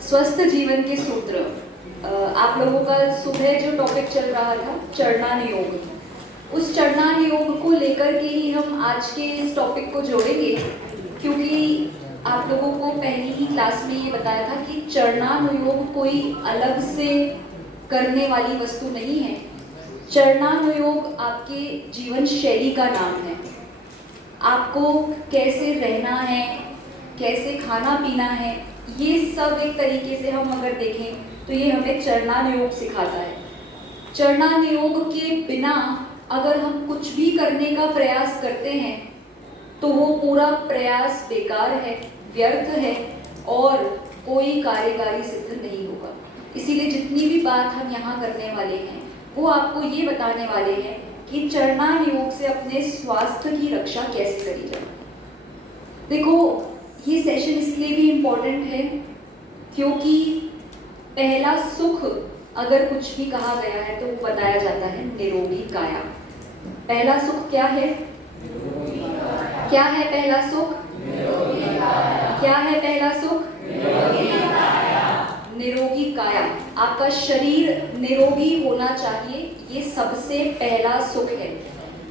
स्वस्थ जीवन के सूत्र। आप लोगों का सुबह जो टॉपिक चल रहा था चरणान योग, उस चरणान योग को लेकर के ही हम आज के इस टॉपिक को जोड़ेंगे, क्योंकि आप लोगों को पहली ही क्लास में ये बताया था कि चरणान योग कोई अलग से करने वाली वस्तु नहीं है। चरणान योग आपके जीवन शैली का नाम है। आपको कैसे रहना है, कैसे खाना पीना है, ये सब एक तरीके से हम अगर देखें तो ये हमें चरणान योग सिखाता है। चरणान योग के बिना अगर हम कुछ भी करने का प्रयास करते हैं तो वो पूरा प्रयास बेकार है, व्यर्थ है और कोई कार्यकारी सिद्ध नहीं होगा। इसीलिए जितनी भी बात हम यहाँ करने वाले हैं वो आपको ये बताने वाले हैं कि चरणान योग से अपने स्वास्थ्य की रक्षा कैसे करी जाए। देखो, ये सेशन इसलिए भी इम्पोर्टेंट है क्योंकि पहला सुख अगर कुछ भी कहा गया है तो वो बताया जाता है निरोगी काया। पहला सुख क्या है? क्या है पहला सुख? क्या है पहला सुख? निरोगी काया। आपका शरीर निरोगी होना चाहिए, ये सबसे पहला सुख है।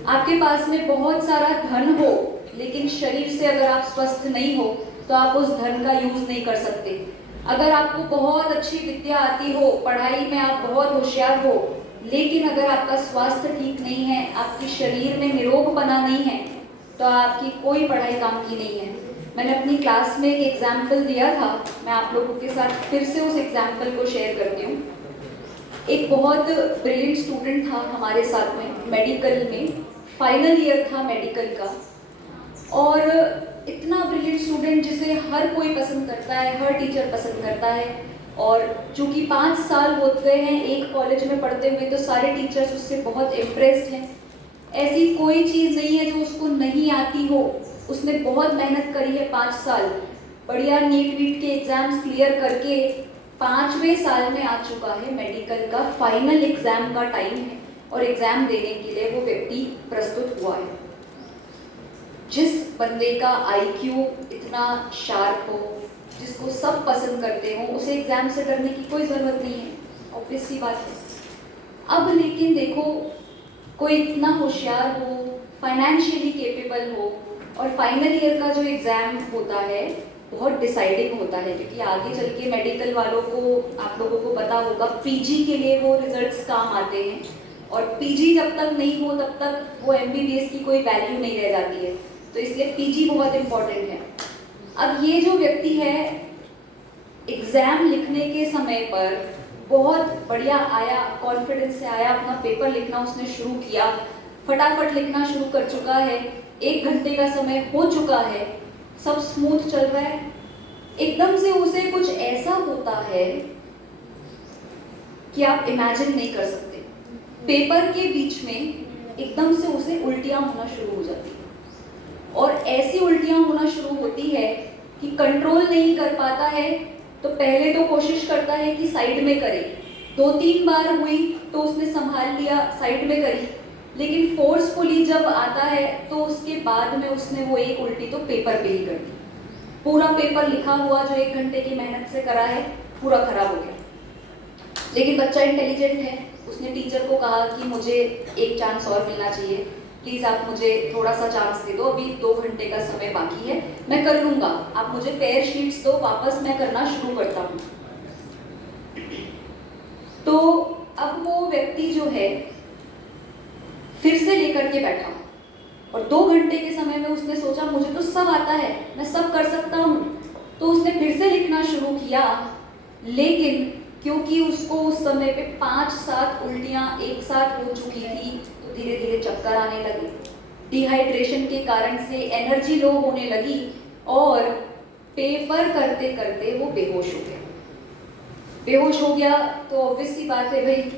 आपके पास में बहुत सारा धन हो लेकिन शरीर से अगर आप स्वस्थ नहीं हो तो आप उस धन का यूज नहीं कर सकते। अगर आपको बहुत अच्छी विद्या आती हो, पढ़ाई में आप बहुत होशियार हो, लेकिन अगर आपका स्वास्थ्य ठीक नहीं है, आपके शरीर में निरोगपना नहीं है, तो आपकी कोई पढ़ाई काम की नहीं है। मैंने अपनी क्लास में एक एग्जाम्पल दिया था, मैं आप लोगों के साथ फिर से उस एग्जाम्पल को शेयर करती हूँ। एक बहुत ब्रिलियंट स्टूडेंट था हमारे साथ में, मेडिकल में फाइनल ईयर था मेडिकल का, और इतना ब्रिलियंट स्टूडेंट जिसे हर कोई पसंद करता है, हर टीचर पसंद करता है। और चूँकि 5 साल होते गए हैं एक कॉलेज में पढ़ते हुए, तो सारे टीचर्स उससे बहुत इम्प्रेस्ड हैं। ऐसी कोई चीज़ नहीं है जो उसको नहीं आती हो। उसने बहुत मेहनत करी है 5 साल, बढ़िया नीट वीट के एग्ज़ाम्स क्लियर करके 5वें साल में आ चुका है। मेडिकल का फाइनल एग्ज़ाम का टाइम है और एग्ज़ाम देने के लिए वो व्यक्ति प्रस्तुत हुआ है। जिस बंदे का IQ इतना शार्प हो, जिसको सब पसंद करते हो, उसे एग्जाम से डरने की कोई ज़रूरत नहीं है, ऑब्वियस सी बात है। अब लेकिन देखो, कोई इतना होशियार हो, फाइनेंशियली केपेबल हो, और फाइनल ईयर का जो एग्ज़ाम होता है बहुत डिसाइडिंग होता है, क्योंकि आगे चल के मेडिकल वालों को, आप लोगों को पता होगा, PG के लिए वो रिजल्ट्स काम आते हैं, और PG जब तक नहीं हो तब तक वो MBBS की कोई वैल्यू नहीं रह जाती है। तो इसलिए PG बहुत इम्पोर्टेंट है। अब ये जो व्यक्ति है, एग्ज़ाम लिखने के समय पर बहुत बढ़िया आया, कॉन्फिडेंस से आया, अपना पेपर लिखना उसने शुरू किया, फटाफट लिखना शुरू कर चुका है, 1 घंटे का समय हो चुका है, सब स्मूथ चल रहा है। एकदम से उसे कुछ ऐसा होता है कि आप इमेजिन नहीं कर सकते। पेपर के बीच में एकदम से उसे उल्टियाँ होना शुरू हो जाती है, और ऐसी उल्टियाँ होना शुरू होती है कि कंट्रोल नहीं कर पाता है। तो पहले तो कोशिश करता है कि साइड में करे, 2-3 बार हुई तो उसने संभाल लिया, साइड में करी, लेकिन फोर्सफुली जब आता है तो उसके बाद में उसने वो एक उल्टी तो पेपर पे ही कर दी। पूरा पेपर लिखा हुआ जो 1 घंटे की मेहनत से करा है पूरा खराब हो गया। लेकिन बच्चा इंटेलिजेंट है, उसने टीचर को कहा कि मुझे एक चांस और मिलना चाहिए, प्लीज़ आप मुझे थोड़ा सा चांस दे दो, अभी 2 घंटे का समय बाकी है, मैं कर लूँगा, आप मुझे पेयर शीट्स दो, वापस मैं करना शुरू करता हूँ। तो अब वो व्यक्ति जो है फिर से लेकर के बैठा, और 2 घंटे के समय में उसने सोचा मुझे तो सब आता है, मैं सब कर सकता हूँ, तो उसने फिर से लिखना शुरू किया। लेकिन क्योंकि उसको उस समय पे 5-7 उल्टियाँ एक साथ हो चुकी थी, तो धीरे धीरे चक्कर आने लगे, डिहाइड्रेशन के कारण से एनर्जी लो होने लगी, और पेपर करते करते वो बेहोश हो गया। बेहोश हो गया तो ऑब्वियस सी बात है भाई,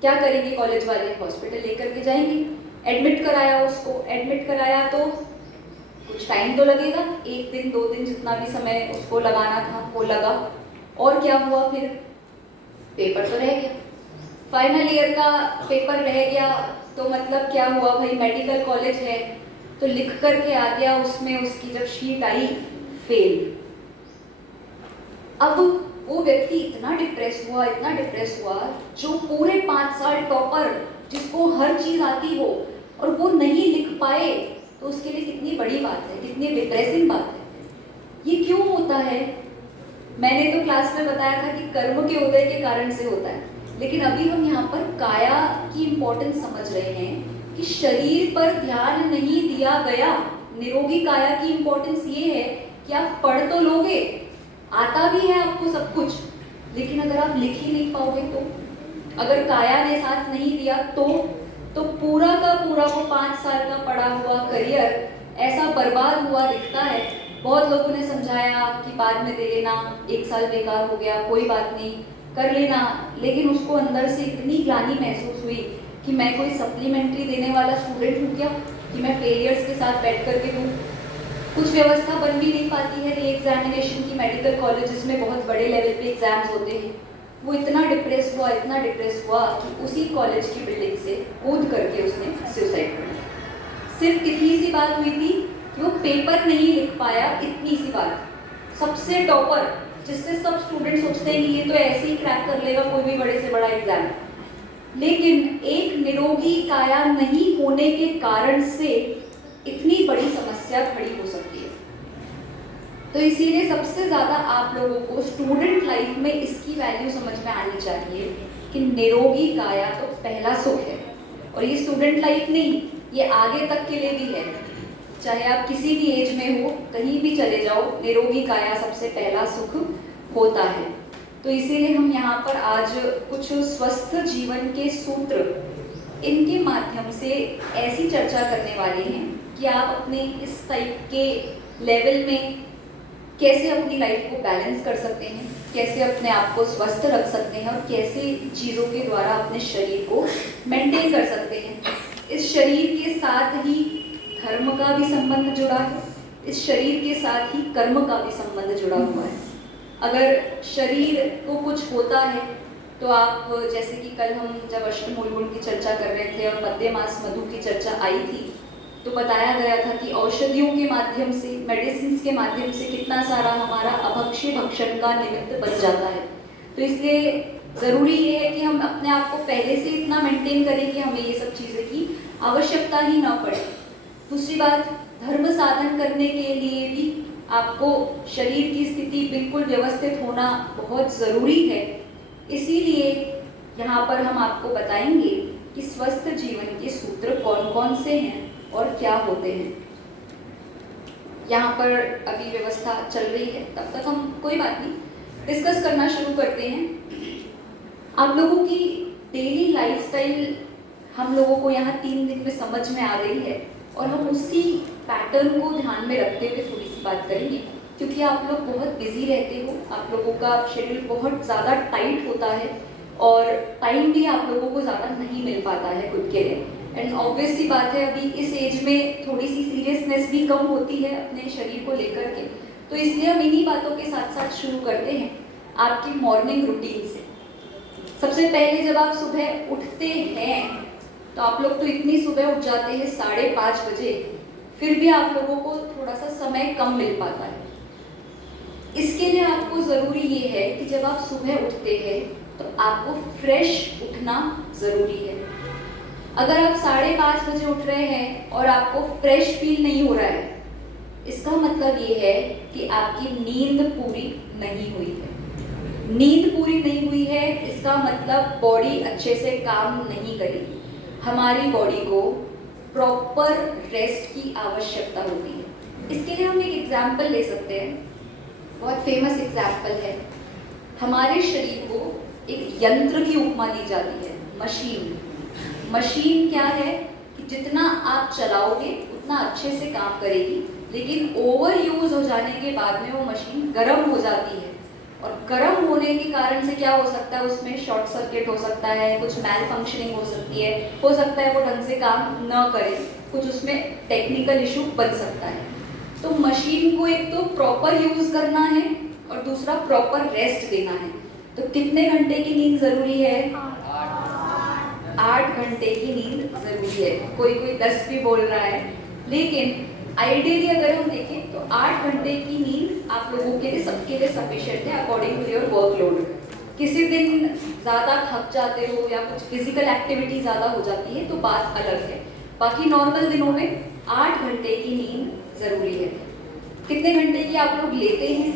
क्या करेंगे कॉलेज वाले? हॉस्पिटल लेकर के जाएंगे। एडमिट कराया उसको, एडमिट कराया तो कुछ टाइम तो लगेगा, 1 दिन 2 दिन जितना भी समय उसको लगाना था वो लगा। और क्या हुआ फिर? पेपर तो रह गया, फाइनल ईयर का पेपर रह गया, तो मतलब क्या हुआ भाई, मेडिकल कॉलेज है तो लिख करके आ गया, उसमें उसकी जब शीट आई फेल। अब वो व्यक्ति इतना डिप्रेस हुआ, जो पूरे 5 साल टॉपर, जिसको हर चीज़ आती हो और वो नहीं लिख पाए, तो उसके लिए कितनी बड़ी बात है, कितनी डिप्रेसिंग बात है। ये क्यों होता है? मैंने तो क्लास में बताया था कि कर्म के उदय के कारण से होता है, लेकिन अभी हम यहाँ पर काया की इम्पोर्टेंस समझ रहे हैं कि शरीर पर ध्यान नहीं दिया गया। निरोगी काया की इम्पोर्टेंस ये है कि आप पढ़ तो लोगे, आता भी है आपको सब कुछ, लेकिन अगर आप लिख ही नहीं पाओगे तो, अगर काया ने साथ नहीं दिया तो पूरा का पूरा वो 5 साल का पढ़ा हुआ करियर ऐसा बर्बाद हुआ दिखता है। बहुत लोगों ने समझाया कि बाद में दे लेना, 1 साल बेकार हो गया, कोई बात नहीं, कर लेना, लेकिन उसको अंदर से इतनी ग्लानि महसूस हुई कि मैं कोई सप्लीमेंट्री देने वाला स्टूडेंट हूँ क्या, कि मैं फेलियर्स के साथ बैठ करके दूँ। कुछ व्यवस्था बन भी नहीं पाती है री एग्जामिनेशन की। मेडिकल कॉलेजेस में बहुत बड़े लेवल पे एग्जाम्स होते हैं। वो इतना डिप्रेस हुआ कि उसी कॉलेज की बिल्डिंग से कूद करके उसने सुसाइड कर लिया। सिर्फ कितनी सी बात हुई थी कि वो पेपर नहीं लिख पाया, इतनी सी बात। सबसे टॉपर, जिससे सब स्टूडेंट सोचते हैं कि ये तो ऐसे ही क्रैक कर लेगा कोई भी बड़े से बड़ा एग्जाम, लेकिन एक निरोगी काया नहीं होने के कारण से इतनी बड़ी समस्या खड़ी हो सकती है। तो इसीलिए सबसे ज़्यादा आप लोगों को स्टूडेंट लाइफ में इसकी वैल्यू समझ में आनी चाहिए कि निरोगी काया तो पहला सुख है। और ये स्टूडेंट लाइफ नहीं, ये आगे तक के लिए भी है। चाहे आप किसी भी एज में हो, कहीं भी चले जाओ, निरोगी काया सबसे पहला सुख होता है। तो इसीलिए हम यहाँ पर आज कुछ स्वस्थ जीवन के सूत्र, इनके माध्यम से ऐसी चर्चा करने वाले हैं कि आप अपने इस टाइप के लेवल में कैसे अपनी लाइफ को बैलेंस कर सकते हैं, कैसे अपने आप को स्वस्थ रख सकते हैं और कैसे चीज़ों के द्वारा अपने शरीर को मेंटेन कर सकते हैं। इस शरीर के साथ ही धर्म का भी संबंध जुड़ा है, इस शरीर के साथ ही कर्म का भी संबंध जुड़ा हुआ है। अगर शरीर को कुछ होता है तो आप, जैसे कि कल हम जब अष्टमूल गुण की चर्चा कर रहे थे और मध्यमास मधु की चर्चा आई थी, तो बताया गया था कि औषधियों के माध्यम से, मेडिसिन के माध्यम से कितना सारा हमारा अभक्ष्य भक्षण का निमित्त बन जाता है। तो इसलिए ज़रूरी ये है कि हम अपने आप को पहले से इतना मेंटेन करें कि हमें ये सब चीज़ें की आवश्यकता ही ना पड़े। दूसरी बात, धर्म साधन करने के लिए भी आपको शरीर की स्थिति बिल्कुल व्यवस्थित होना बहुत ज़रूरी है। इसीलिए यहाँ पर हम आपको बताएंगे कि स्वस्थ जीवन के सूत्र कौन कौन से हैं और क्या होते हैं। यहाँ पर अभी व्यवस्था चल रही है, तब तक हम कोई बात नहीं डिस्कस करना शुरू करते हैं। आप लोगों की डेली लाइफस्टाइल हम लोगों को यहाँ 3 दिन में समझ में आ गई है और हम उसी पैटर्न को ध्यान में रखते हुए थोड़ी सी बात करेंगे, क्योंकि आप लोग बहुत बिजी रहते हो, आप लोगों का शेड्यूल बहुत ज़्यादा टाइट होता है और टाइम भी आप लोगों को ज़्यादा नहीं मिल पाता है खुद के लिए। एंड ऑब्वियस सी बात है, अभी इस एज में थोड़ी सी सीरियसनेस भी कम होती है अपने शरीर को लेकर के। तो इसलिए हम इन्हीं बातों के साथ साथ शुरू करते हैं आपकी मॉर्निंग रूटीन से। सबसे पहले जब आप सुबह उठते हैं, तो आप लोग तो इतनी सुबह उठ जाते हैं 5:30 बजे, फिर भी आप लोगों को थोड़ा सा समय कम मिल पाता है। इसके लिए आपको ज़रूरी ये है कि जब आप सुबह उठते हैं तो आपको फ्रेश उठना ज़रूरी है। अगर आप 5:30 बजे उठ रहे हैं और आपको फ्रेश फील नहीं हो रहा है, इसका मतलब ये है कि आपकी नींद पूरी नहीं हुई है। नींद पूरी नहीं हुई है, इसका मतलब बॉडी अच्छे से काम नहीं करेगी। हमारी बॉडी को प्रॉपर रेस्ट की आवश्यकता होती है। इसके लिए हम एक एग्जाम्पल ले सकते हैं, बहुत फेमस एग्जाम्पल है। हमारे शरीर को एक यंत्र की उपमा दी जाती है, मशीन। मशीन क्या है कि जितना आप चलाओगे उतना अच्छे से काम करेगी, लेकिन ओवर यूज हो जाने के बाद में वो मशीन गर्म हो जाती है और गर्म होने के कारण से क्या हो सकता है, उसमें शॉर्ट सर्किट हो सकता है, कुछ मैल फंक्शनिंग हो सकती है, हो सकता है वो ढंग से काम न करे, कुछ उसमें टेक्निकल इशू बन सकता है। तो मशीन को एक तो प्रॉपर यूज करना है और दूसरा प्रॉपर रेस्ट देना है। तो कितने घंटे की नींद जरूरी है? 8 घंटे की नींद जरूरी है। कोई 10 भी बोल रहा है, लेकिन आइडियली अगर हम देखें तो 8 घंटे की नींद आप लोगों के लिए सबके लिए सफिशिएंट है अकॉर्डिंग टू योर वर्कलोड। किसी दिन ज़्यादा थक जाते हो या कुछ फिजिकल एक्टिविटी ज़्यादा हो जाती है तो बात अलग है। बाकी नॉर्मल दिनों में 8 घंटे की नींद ज़रूरी है। कितने घंटे की आप लोग लेते हैं?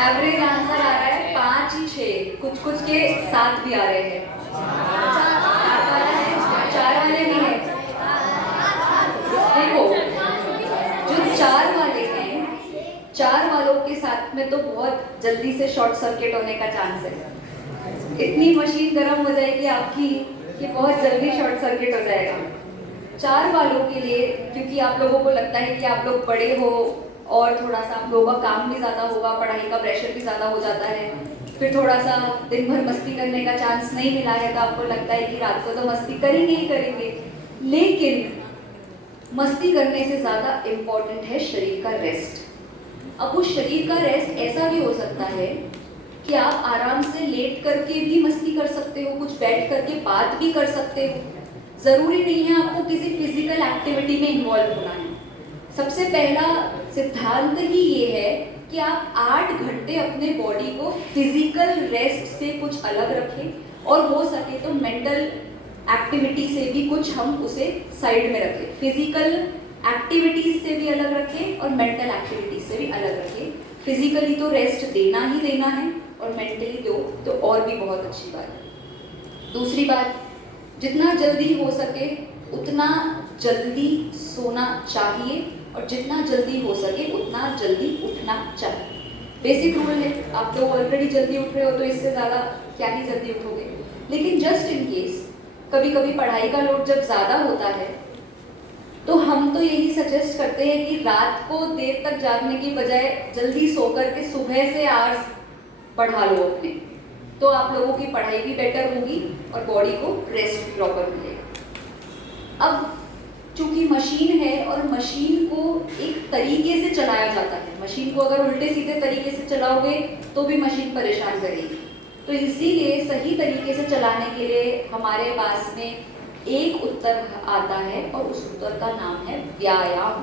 एवरेज आंसर आ रहा है 5 6, कुछ कुछ के 7 भी आ रहे हैं। 4 वाले भी हैं। देखो, जो 4 वाले हैं, 4 वालों के साथ में तो बहुत जल्दी से शॉर्ट सर्किट होने का चांस है। इतनी मशीन गर्म हो जाएगी आपकी कि बहुत जल्दी शॉर्ट सर्किट हो जाएगा। 4 वालों के लिए, क्योंकि आप लोगों को लगता है कि आप लोग बड़े हो और थोड़ा सा आप लोगों का काम भी ज़्यादा होगा, पढ़ाई का प्रेशर भी ज़्यादा हो जाता है, फिर थोड़ा सा दिन भर मस्ती करने का चांस नहीं मिला है तो आपको लगता है कि रात को तो मस्ती करेंगे ही करेंगे। लेकिन मस्ती करने से ज़्यादा इम्पॉर्टेंट है शरीर का रेस्ट। अब उस शरीर का रेस्ट ऐसा भी हो सकता है कि आप आराम से लेट करके भी मस्ती कर सकते हो, कुछ बैठ करके बात भी कर सकते हो। ज़रूरी नहीं है आपको किसी फिजिकल एक्टिविटी में इन्वॉल्व होना है। सबसे पहला सिद्धांत ही ये है कि आप 8 घंटे अपने बॉडी को फिजिकल रेस्ट से कुछ अलग रखें और हो सके तो मेंटल एक्टिविटी से भी कुछ हम उसे साइड में रखें। फिजिकल एक्टिविटीज से भी अलग रखें और मेंटल एक्टिविटीज से भी अलग रखें। फिजिकली तो रेस्ट देना ही देना है और मेंटली दो तो और भी बहुत अच्छी बात है। दूसरी बात, जितना जल्दी हो सके उतना जल्दी सोना चाहिए और जितना जल्दी हो सके उतना जल्दी उठना चाहिए। बेसिक रूल है। आप तो ऑलरेडी जल्दी उठ रहे हो तो इससे ज़्यादा क्या ही जल्दी उठोगे। लेकिन जस्ट इन केस कभी कभी पढ़ाई का लोड जब ज़्यादा होता है तो हम तो यही सजेस्ट करते हैं कि रात को देर तक जागने की बजाय जल्दी सो करके सुबह से आवर्स पढ़ा लो अपने, तो आप लोगों की पढ़ाई भी बेटर होगी और बॉडी को रेस्ट भी प्रॉपर मिलेगा। अब चूंकि मशीन है और मशीन को एक तरीके से चलाया जाता है, मशीन को अगर उल्टे सीधे तरीके से चलाओगे तो भी मशीन परेशान करेगी। तो इसीलिए सही तरीके से चलाने के लिए हमारे पास में एक उत्तर आता है और उस उत्तर का नाम है व्यायाम।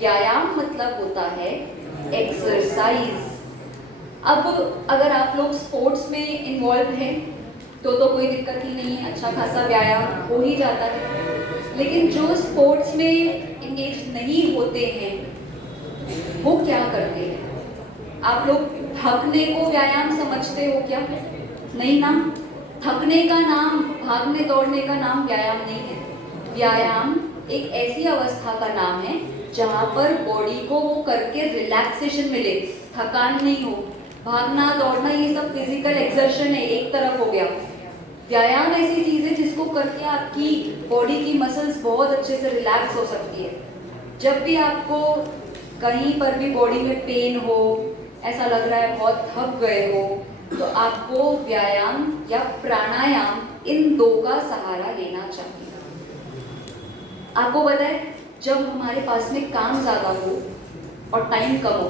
व्यायाम मतलब होता है एक्सरसाइज। अब अगर आप लोग स्पोर्ट्स में इन्वॉल्व हैं तो कोई दिक्कत ही नहीं है, अच्छा खासा व्यायाम हो ही जाता है। लेकिन जो स्पोर्ट्स में इंगेज नहीं होते हैं वो क्या करते हैं? आप लोग थकने को व्यायाम समझते हो क्या? नहीं ना। थकने का नाम, भागने दौड़ने का नाम व्यायाम नहीं है। व्यायाम एक ऐसी अवस्था का नाम है जहाँ पर बॉडी को वो करके रिलैक्सेशन मिले, थकान नहीं हो। भागना दौड़ना ये सब फिजिकल एक्सर्शन है, एक तरफ हो गया। व्यायाम ऐसी चीज़ है जिसको करके आपकी बॉडी की मसल्स बहुत अच्छे से रिलैक्स हो सकती है। जब भी आपको कहीं पर भी बॉडी में पेन हो, ऐसा लग रहा है बहुत थक गए हो, तो आपको व्यायाम या प्राणायाम इन दो का सहारा लेना चाहिए। आपको पता है जब हमारे पास में काम ज़्यादा हो और टाइम कम हो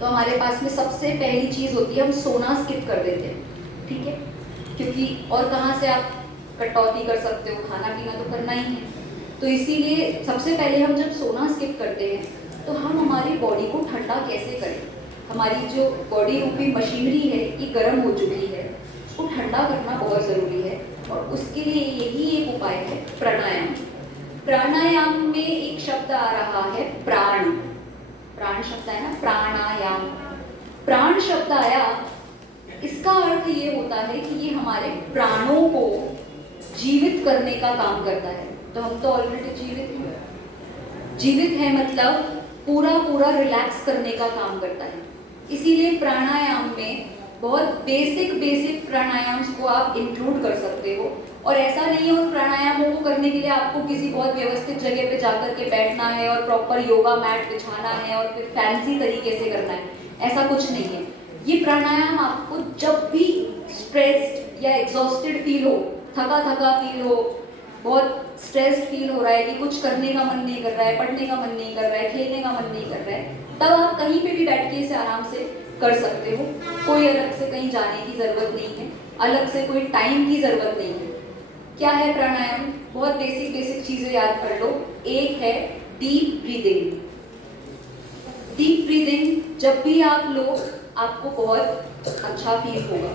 तो हमारे पास में सबसे पहली चीज़ होती है हम सोना स्किप कर देते हैं, ठीक है? क्योंकि और कहाँ से आप कटौती कर सकते हो, खाना पीना तो करना ही है। तो इसीलिए सबसे पहले हम जब सोना स्किप करते हैं तो हम हमारी बॉडी को ठंडा कैसे करें। हमारी जो बॉडी रूपी मशीनरी है ये गर्म हो चुकी है, उसको ठंडा करना बहुत ज़रूरी है और उसके लिए यही एक उपाय है प्राणायाम। प्राणायाम में एक शब्द आ रहा है प्राण। प्राण शब्द है ना, प्राणायाम। प्राण शब्द आया, इसका अर्थ ये होता है कि ये हमारे प्राणों को जीवित करने का काम करता है। तो हम तो ऑलरेडी जीवित हैं। जीवित है मतलब पूरा पूरा रिलैक्स करने का काम करता है। इसीलिए प्राणायाम में बहुत बेसिक प्राणायाम्स को आप इंक्लूड कर सकते हो। और ऐसा नहीं है उन प्राणायामों को करने के लिए आपको किसी बहुत व्यवस्थित जगह पे जाकर के बैठना है और प्रॉपर योगा मैट बिछाना है और फिर फैंसी तरीके से करना है, ऐसा कुछ नहीं है। ये प्राणायाम आपको जब भी स्ट्रेस्ड या एग्जॉस्टेड फील हो, थका थका फील हो, बहुत स्ट्रेस्ड फील हो रहा है कि कुछ करने का मन नहीं कर रहा है, पढ़ने का मन नहीं कर रहा है, खेलने का मन नहीं कर रहा है, तब आप कहीं पे भी बैठ के इसे आराम से कर सकते हो। कोई अलग से कहीं जाने की ज़रूरत नहीं है। अलग से कोई टाइम की ज़रूरत नहीं है। क्या है प्राणायाम? बहुत बेसिक बेसिक चीज़ें याद कर लो। एक है डीप ब्रीदिंग। डीप ब्रीदिंग जब भी आप लो आपको बहुत अच्छा फील होगा।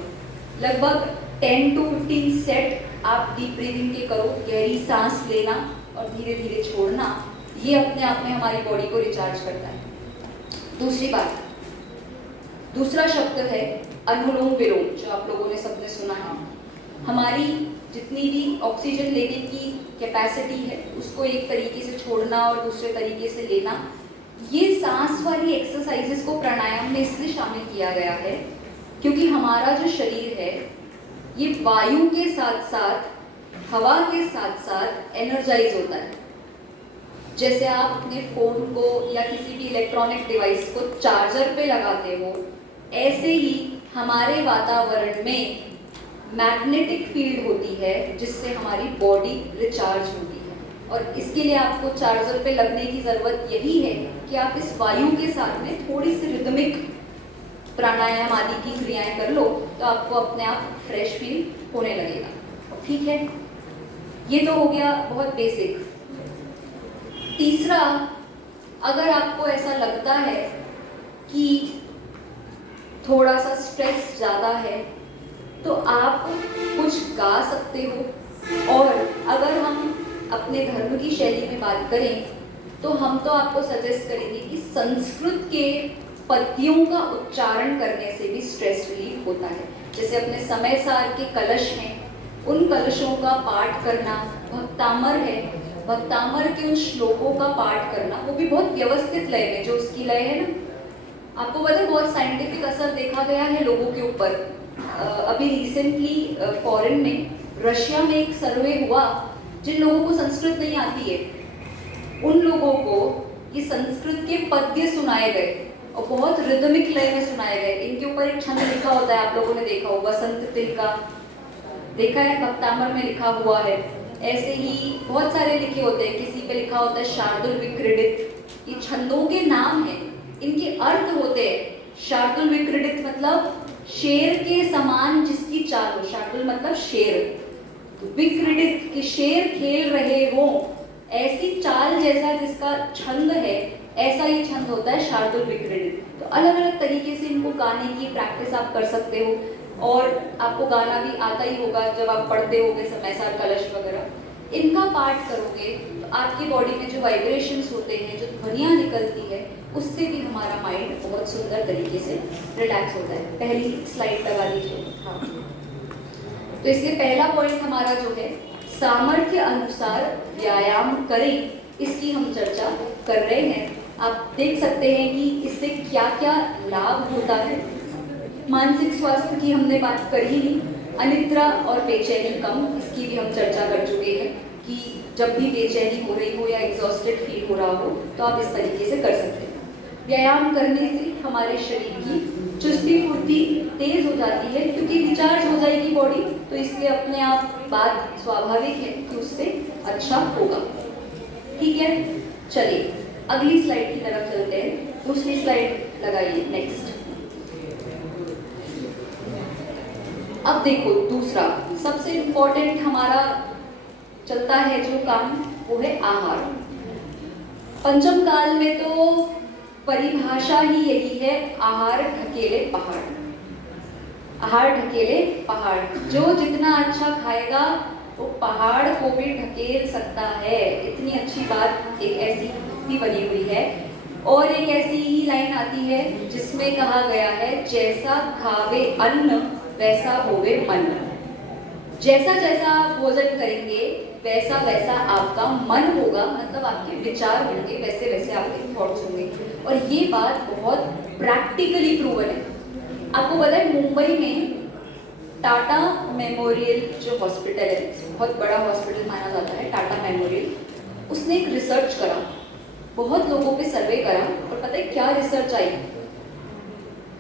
लगभग 10 to 15 सेट आप डीप ब्रीदिंग के करो, गहरी सांस लेना और धीरे धीरे छोड़ना। ये अपने आप में हमारी बॉडी को रिचार्ज करता है। दूसरी बात, दूसरा शब्द है अनुलोम विलोम, जो आप लोगों ने सबने सुना है। हमारी जितनी भी ऑक्सीजन लेने की कैपेसिटी है उसको एक तरीके से छोड़ना और दूसरे तरीके से लेना। ये सांस वाली एक्सरसाइजेस को प्राणायाम में इसलिए शामिल किया गया है क्योंकि हमारा जो शरीर है ये वायु के साथ साथ, हवा के साथ साथ एनर्जाइज होता है। जैसे आप अपने फोन को या किसी भी इलेक्ट्रॉनिक डिवाइस को चार्जर पे लगाते हो, ऐसे ही हमारे वातावरण में मैग्नेटिक फील्ड होती है जिससे हमारी बॉडी रिचार्ज होती है। और इसके लिए आपको चार्जर पे लगने की ज़रूरत यही है कि आप इस वायु के साथ में थोड़ी सी रिदमिक प्राणायाम आदि की क्रियाएं कर लो तो आपको अपने आप फ्रेश फील होने लगेगा। ठीक है, ये तो हो गया बहुत बेसिक। तीसरा, अगर आपको ऐसा लगता है कि थोड़ा सा स्ट्रेस ज़्यादा है तो आप कुछ गा सकते हो। और अगर हम अपने धर्म की शैली में बात करें तो हम तो आपको सजेस्ट करेंगे कि संस्कृत के पद्यों का उच्चारण करने से भी स्ट्रेस रिलीफ होता है। जैसे अपने समय सार के कलश हैं, उन कलशों का पाठ करना, भक्तामर है, भक्तामर के उन श्लोकों का पाठ करना, वो भी बहुत व्यवस्थित लय में, जो उसकी लय है ना, आपको पता है बहुत साइंटिफिक असर देखा गया है लोगों के ऊपर। अभी रिसेंटली फॉरेन में, रशिया में एक सर्वे हुआ, जिन लोगों को संस्कृत नहीं आती है उन लोगों को ये संस्कृत के पद्य सुनाए गए और बहुत रिदमिक लय में सुनाए गए। इनके ऊपर एक छंद लिखा होता है, आप लोगों ने देखा हो, बसंत तिलका देखा है, भक्तामर में लिखा हुआ है। ऐसे ही बहुत सारे लिखे होते हैं, किसी पे लिखा होता है शार्दुल विक्रीडित। ये छंदों के नाम हैं, इनके अर्थ होते हैं। शार्दुल विक्रीडित मतलब शेर के समान जिसकी चाल हो, शार्दुल मतलब शेर, विक्रीडित कि शेर खेल रहे हो, ऐसी चाल जैसा जिसका छंद है, ऐसा ही छंद होता है शार्दुल विक्रीडित। तो अलग अलग तरीके से इनको गाने की प्रैक्टिस आप कर सकते हो और आपको गाना भी आता ही होगा जब आप पढ़ते होगे समय सार कलश वगैरह। इनका पाठ करोगे तो आपकी बॉडी में जो वाइब्रेशंस होते हैं, जो ध्वनियाँ निकलती है, उससे भी हमारा माइंड बहुत सुंदर तरीके से रिलैक्स होता है। पहली स्लाइड लगा दीजिए। हाँ, तो इसलिए पहला पॉइंट हमारा जो है, सामर्थ्य अनुसार व्यायाम करें, इसकी हम चर्चा कर रहे हैं। आप देख सकते हैं कि इससे क्या क्या लाभ होता है। मानसिक स्वास्थ्य की हमने बात कर ही ली, अनिद्रा और बेचैनी कम, इसकी भी हम चर्चा कर चुके हैं कि जब भी बेचैनी हो रही हो या एग्जॉस्टेड फील हो रहा हो तो आप इस तरीके से कर सकते हैं। व्यायाम करने से हमारे शरीर की चुस्ती फुर्ती तेज हो जाती है क्योंकि रिचार्ज हो जाएगी बॉडी, तो इसलिए अपने आप बात स्वाभाविक है कि उससे अच्छा होगा। ठीक है, चलिए अगली स्लाइड की तरफ चलते हैं। दूसरी स्लाइड लगाइए, नेक्स्ट। अब देखो, दूसरा सबसे इम्पोर्टेंट हमारा चलता है जो काम, वो है आहार। पंचम काल में तो परिभाषा ही यही है, आहार ढकेले पहाड़। आहार ढकेले पहाड़, जो जितना अच्छा खाएगा वो पहाड़ को भी ढकेल सकता है। इतनी अच्छी बात एक ऐसी भी बनी हुई है। और एक ऐसी ही लाइन आती है जिसमें कहा गया है, जैसा खावे अन्न वैसा होवे मन। जैसा जैसा आप भोजन करेंगे वैसा वैसा आपका मन होगा, मतलब आपके विचार होंगे, वैसे वैसे आपके थॉट्स होंगे। और ये बात बहुत प्रैक्टिकली प्रूवन है। आपको पता है मुंबई में टाटा मेमोरियल जो हॉस्पिटल है, बहुत बड़ा हॉस्पिटल माना जाता है टाटा मेमोरियल, उसने एक रिसर्च करा, बहुत लोगों पे सर्वे करा और पता है क्या रिसर्च आई?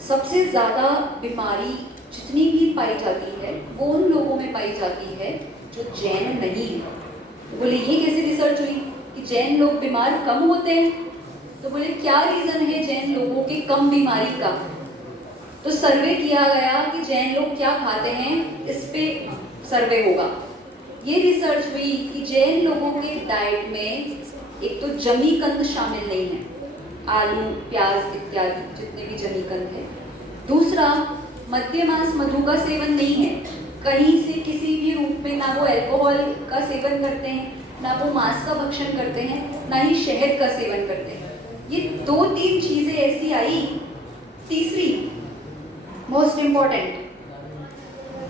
सबसे ज़्यादा बीमारी जितनी भी पाई जाती है वो उन लोगों में पाई जाती है जो जैन नहीं है। तो बोले ये कैसे रिसर्च हुई कि जैन लोग बीमार कम होते हैं? तो बोले क्या रीज़न है जैन लोगों के कम बीमारी का? तो सर्वे किया गया कि जैन लोग क्या खाते हैं, इस पे सर्वे होगा। ये रिसर्च हुई कि जैन लोगों के डाइट में एक तो जमीकंद शामिल नहीं है, आलू प्याज इत्यादि जितने भी जमीकंद है। दूसरा, मद्य मांस मधु का सेवन नहीं है, कहीं से किसी भी रूप में ना वो अल्कोहल का सेवन करते हैं, ना वो मांस का भक्षण करते हैं, ना ही शहद का सेवन करते हैं। ये 2-3 चीजें ऐसी आई। तीसरी मोस्ट इंपॉर्टेंट,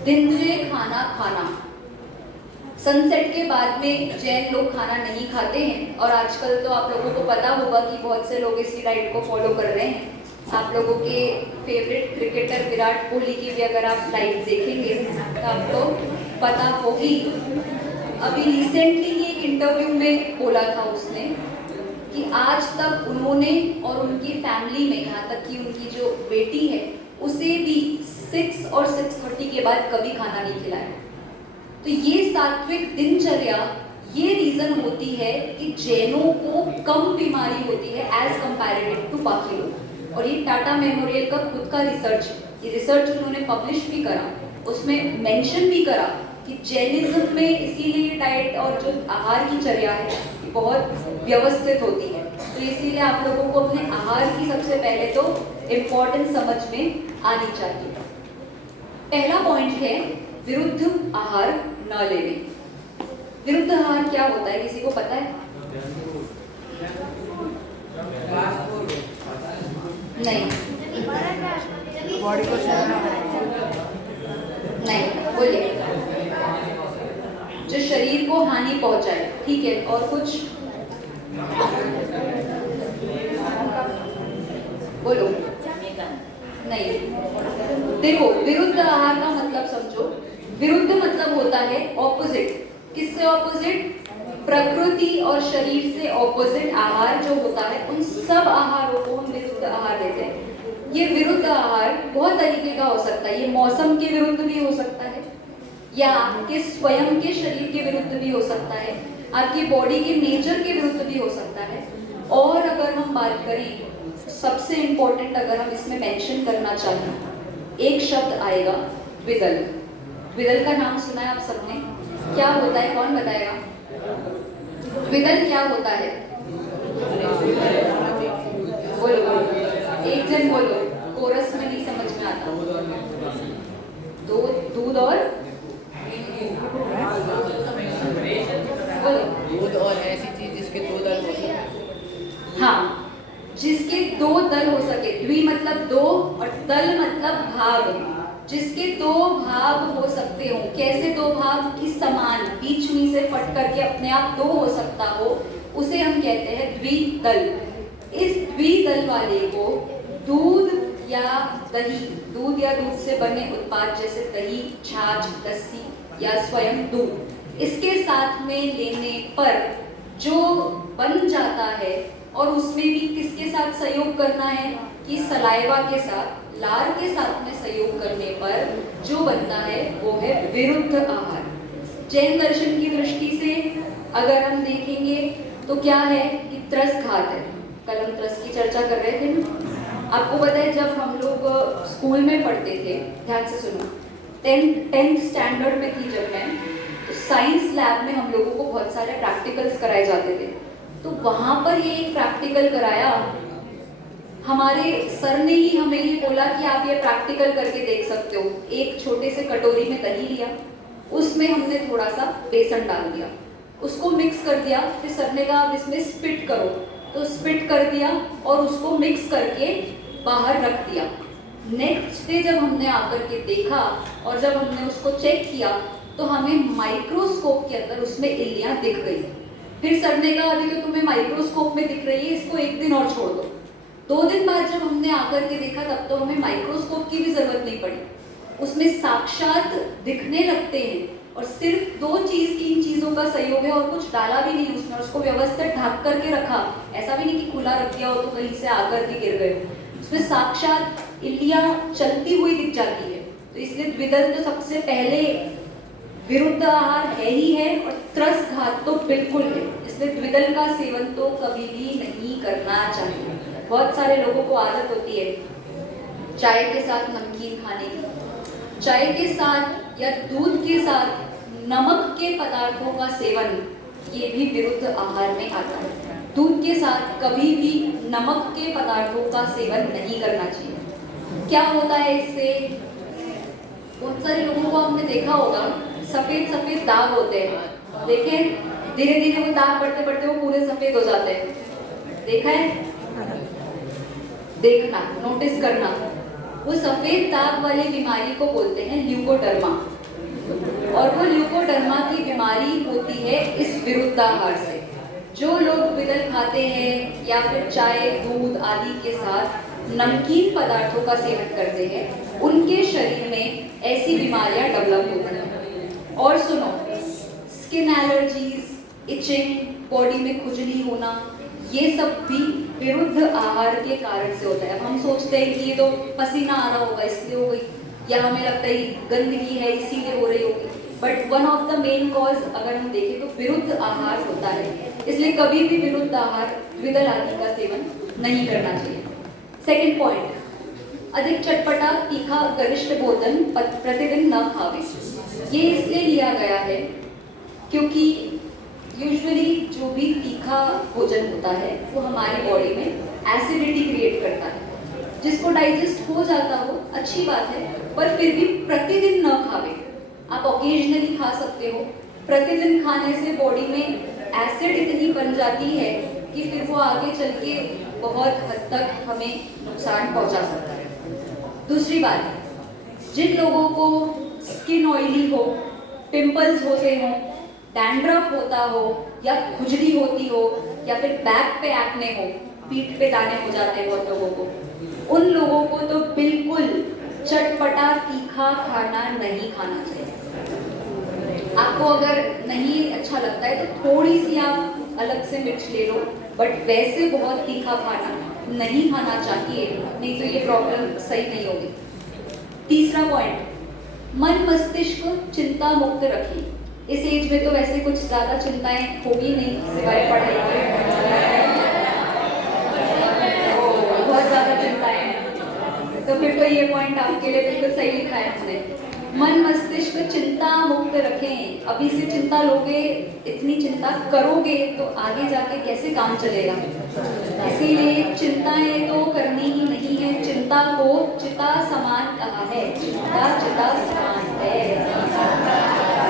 दिन में खाना खाना। सनसेट के बाद में जैन लोग खाना नहीं खाते हैं, और आजकल तो आप लोगों को पता होगा कि बहुत से लोग इसी डाइट को फॉलो कर रहे हैं। आप लोगों के फेवरेट क्रिकेटर विराट कोहली की भी अगर आप डाइट देखेंगे तो आपको पता होगी। अभी रिसेंटली ही एक इंटरव्यू में बोला था उसने कि आज तक उन्होंने और उनकी फैमिली में, यहाँ तक कि उनकी जो बेटी है उसे भी 6 और 6:30 के बाद कभी खाना नहीं खिलाया। तो ये सात्विक दिनचर्या, ये रीजन होती है कि जैनों को कम बीमारी होती है एज कंपैरेटिव टू बाकी लोग। और ये टाटा मेमोरियल का खुद का रिसर्च है, ये रिसर्च उन्होंने पब्लिश भी करा, उसमें मेंशन भी करा कि जैनिज्म में इसीलिए डाइट और जो आहार की चर्या है बहुत व्यवस्थित होती है। तो इसीलिए आप लोगों को अपने आहार की सबसे पहले तो इम्पोर्टेंस समझ में आनी चाहिए। पहला पॉइंट है विरुद्ध आहार न लेने। विरुद्ध आहार क्या होता है, किसी को पता है? नहीं, बॉडी को नहीं, बोलिए। जो शरीर को हानि पहुंचाए, ठीक है। और कुछ बोलो। नहीं, देखो, विरुद्ध आहार का मतलब समझो। विरुद्ध मतलब होता है ऑपोजिट। किससे ऑपोजिट? प्रकृति और शरीर से ऑपोजिट आहार जो होता है, उन सब आहारों को हम विरुद्ध आहार देते हैं। ये विरुद्ध आहार बहुत तरीके का हो सकता है। ये मौसम के विरुद्ध भी हो सकता है, या आपके स्वयं के शरीर के विरुद्ध भी हो सकता है, आपकी बॉडी के नेचर के विरुद्ध भी हो सकता है। और अगर हम बात करें, सबसे इंपॉर्टेंट अगर हम इसमें मेंशन करना चाहें, एक शब्द आएगा द्विदल। द्विदल का नाम सुना है आप सबने? क्या होता है, कौन बताएगा? द्विदल क्या होता है? बोलो बोलो, एक जन बोलो, कोरस में नहीं समझ में आता। दो दूध और बोलो। दूध और ऐसी चीज जिसके 2 दल हो सके। हाँ, जिसके 2 दल हो सके। द्वि मतलब 2 और दल मतलब भाग। जिसके 2 भाग हो सकते हो। कैसे 2 भाग? की समान, बीच में से फट करके अपने आप 2 हो सकता हो, उसे हम कहते हैं द्विदल। इस द्विदल वाले को दूध या दही, दूध या दूध से बने उत्पाद जैसे दही, छाछ, लस्सी या स्वयं दूध, इसके साथ में लेने पर जो बन जाता है, और उसमें भी किसके साथ सहयोग करना है? कि सलाइवा के साथ, लार के साथ में सहयोग करने पर जो बनता है वो है विरुद्ध आहार। जैन दर्शन की दृष्टि से अगर हम देखेंगे तो क्या है कि त्रस घात है। कल हम त्रस की चर्चा कर रहे थे ना। आपको पता है जब हम लोग स्कूल में पढ़ते थे, ध्यान से सुनो, 10th स्टैंडर्ड में थी जब मैं, तो साइंस लैब में हम लोगों को बहुत सारे प्रैक्टिकल्स कराए जाते थे। तो वहां पर ये एक प्रैक्टिकल कराया, हमारे सर ने ही हमें ये बोला कि आप ये प्रैक्टिकल करके देख सकते हो। एक छोटे से कटोरी में दही लिया, उसमें हमने थोड़ा सा बेसन डाल दिया, उसको मिक्स कर दिया। फिर सर ने कहा आप इसमें स्पिट करो, तो स्पिट कर दिया और उसको मिक्स करके बाहर रख दिया। नेक्स्ट डे जब हमने आकर के देखा और जब हमने उसको चेक किया तो हमें माइक्रोस्कोप के अंदर उसमें इल्लियां दिख गई। फिर सर ने कहा अभी तो तुम्हें माइक्रोस्कोप में दिख रही है, इसको 1 दिन और छोड़ दो। 2 दिन बाद जब हमने आकर के देखा तब तो हमें माइक्रोस्कोप की भी जरूरत नहीं पड़ी, उसमें साक्षात दिखने लगते हैं। और सिर्फ 3 चीजों का सहयोग है और कुछ डाला भी नहीं उसमें, उसको व्यवस्थित ढक करके रखा। ऐसा भी नहीं कि खुला रख दिया हो तो कहीं से आकर के गिर गए। उसमें साक्षात इल्लियां चलती हुई दिख जाती है। तो इसलिए द्विदल तो सबसे पहले विरुद्ध आहार है ही है, और त्रस घात तो बिल्कुल है। इसलिए द्विदल का सेवन तो कभी भी नहीं करना चाहिए। बहुत सारे लोगों को आदत होती है चाय के साथ नमकीन खाने की, चाय के साथ या दूध के साथ नमक के पदार्थों का सेवन, ये भी विरुद्ध आहार में आता है। दूध के साथ कभी भी नमक के पदार्थों का सेवन नहीं करना चाहिए। क्या होता है इससे, बहुत सारे लोगों को आपने देखा होगा सफेद सफेद दाग होते हैं, देखें धीरे धीरे वो दाग बढ़ते बढ़ते वो पूरे सफेद हो जाते हैं, देखा है, देखना, नोटिस करना। वो सफेद दाग वाली बीमारी को बोलते हैं ल्यूकोडर्मा, और वो ल्यूकोडर्मा की बीमारी होती है इस विरुद्ध आहार से। जो लोग बिदल खाते हैं या फिर चाय दूध आदि के साथ नमकीन पदार्थों का सेवन करते हैं, उनके शरीर में ऐसी बीमारियां डेवलप होती हैं। और सुनो, स्किन एलर्जीज, इचिंग, बॉडी में खुजली होना, ये सब भी विरुद्ध आहार के कारण से होता है। अब हम सोचते हैं कि ये तो पसीना आ रहा होगा इसलिए हो गई, या हमें लगता है गंदगी है इसीलिए हो रही होगी, but one of the main cause अगर हम देखें तो विरुद्ध आहार होता है। इसलिए कभी भी विरुद्ध आहार, द्विदल आदि का सेवन नहीं करना चाहिए। सेकंड पॉइंट, अधिक चटपटा तीखा गरिष्ठ भोजन प्रतिदिन न खावे। ये इसलिए लिया गया है क्योंकि यूजुअली जो भी तीखा भोजन होता है वो हमारी बॉडी में एसिडिटी क्रिएट करता है। जिसको डाइजेस्ट हो जाता हो अच्छी बात है, पर फिर भी प्रतिदिन न खावे। आप ओकेजनली खा सकते हो, प्रतिदिन खाने से बॉडी में एसिड इतनी बन जाती है कि फिर वो आगे चल के बहुत हद तक हमें नुकसान पहुंचा सकता है। दूसरी बात, जिन लोगों को स्किन ऑयली हो, पिंपल्स होते हों, डैंड्रफ होता हो या खुजली होती हो या फिर बैक पे एक्ने हो, पीठ पे दाने हो जाते हैं बहुत लोगों को, उन लोगों को तो बिल्कुल चटपटा तीखा खाना नहीं खाना चाहिए। आपको अगर नहीं अच्छा लगता है तो थोड़ी सी आप अलग से मिर्च ले लो, बट वैसे बहुत तीखा खाना नहीं खाना चाहिए, नहीं तो ये प्रॉब्लम सही नहीं होगी। तीसरा पॉइंट, मन मस्तिष्क चिंता मुक्त रखिए। इस एज में तो वैसे कुछ ज़्यादा चिंताएं होगी नहीं सिवाय पढ़ाई के, बहुत ज़्यादा चिंताएं हैं, तो फिर तो ये पॉइंट आपके लिए बिल्कुल सही लिखा है हमने। मन मस्तिष्क चिंता मुक्त रखें। अभी से चिंता लोगे, इतनी चिंता करोगे तो आगे जाके कैसे काम चलेगा। इसीलिए चिंताएं तो करनी ही नहीं है। चिंता को चिता समान कहा है, चिंता चिता समान है,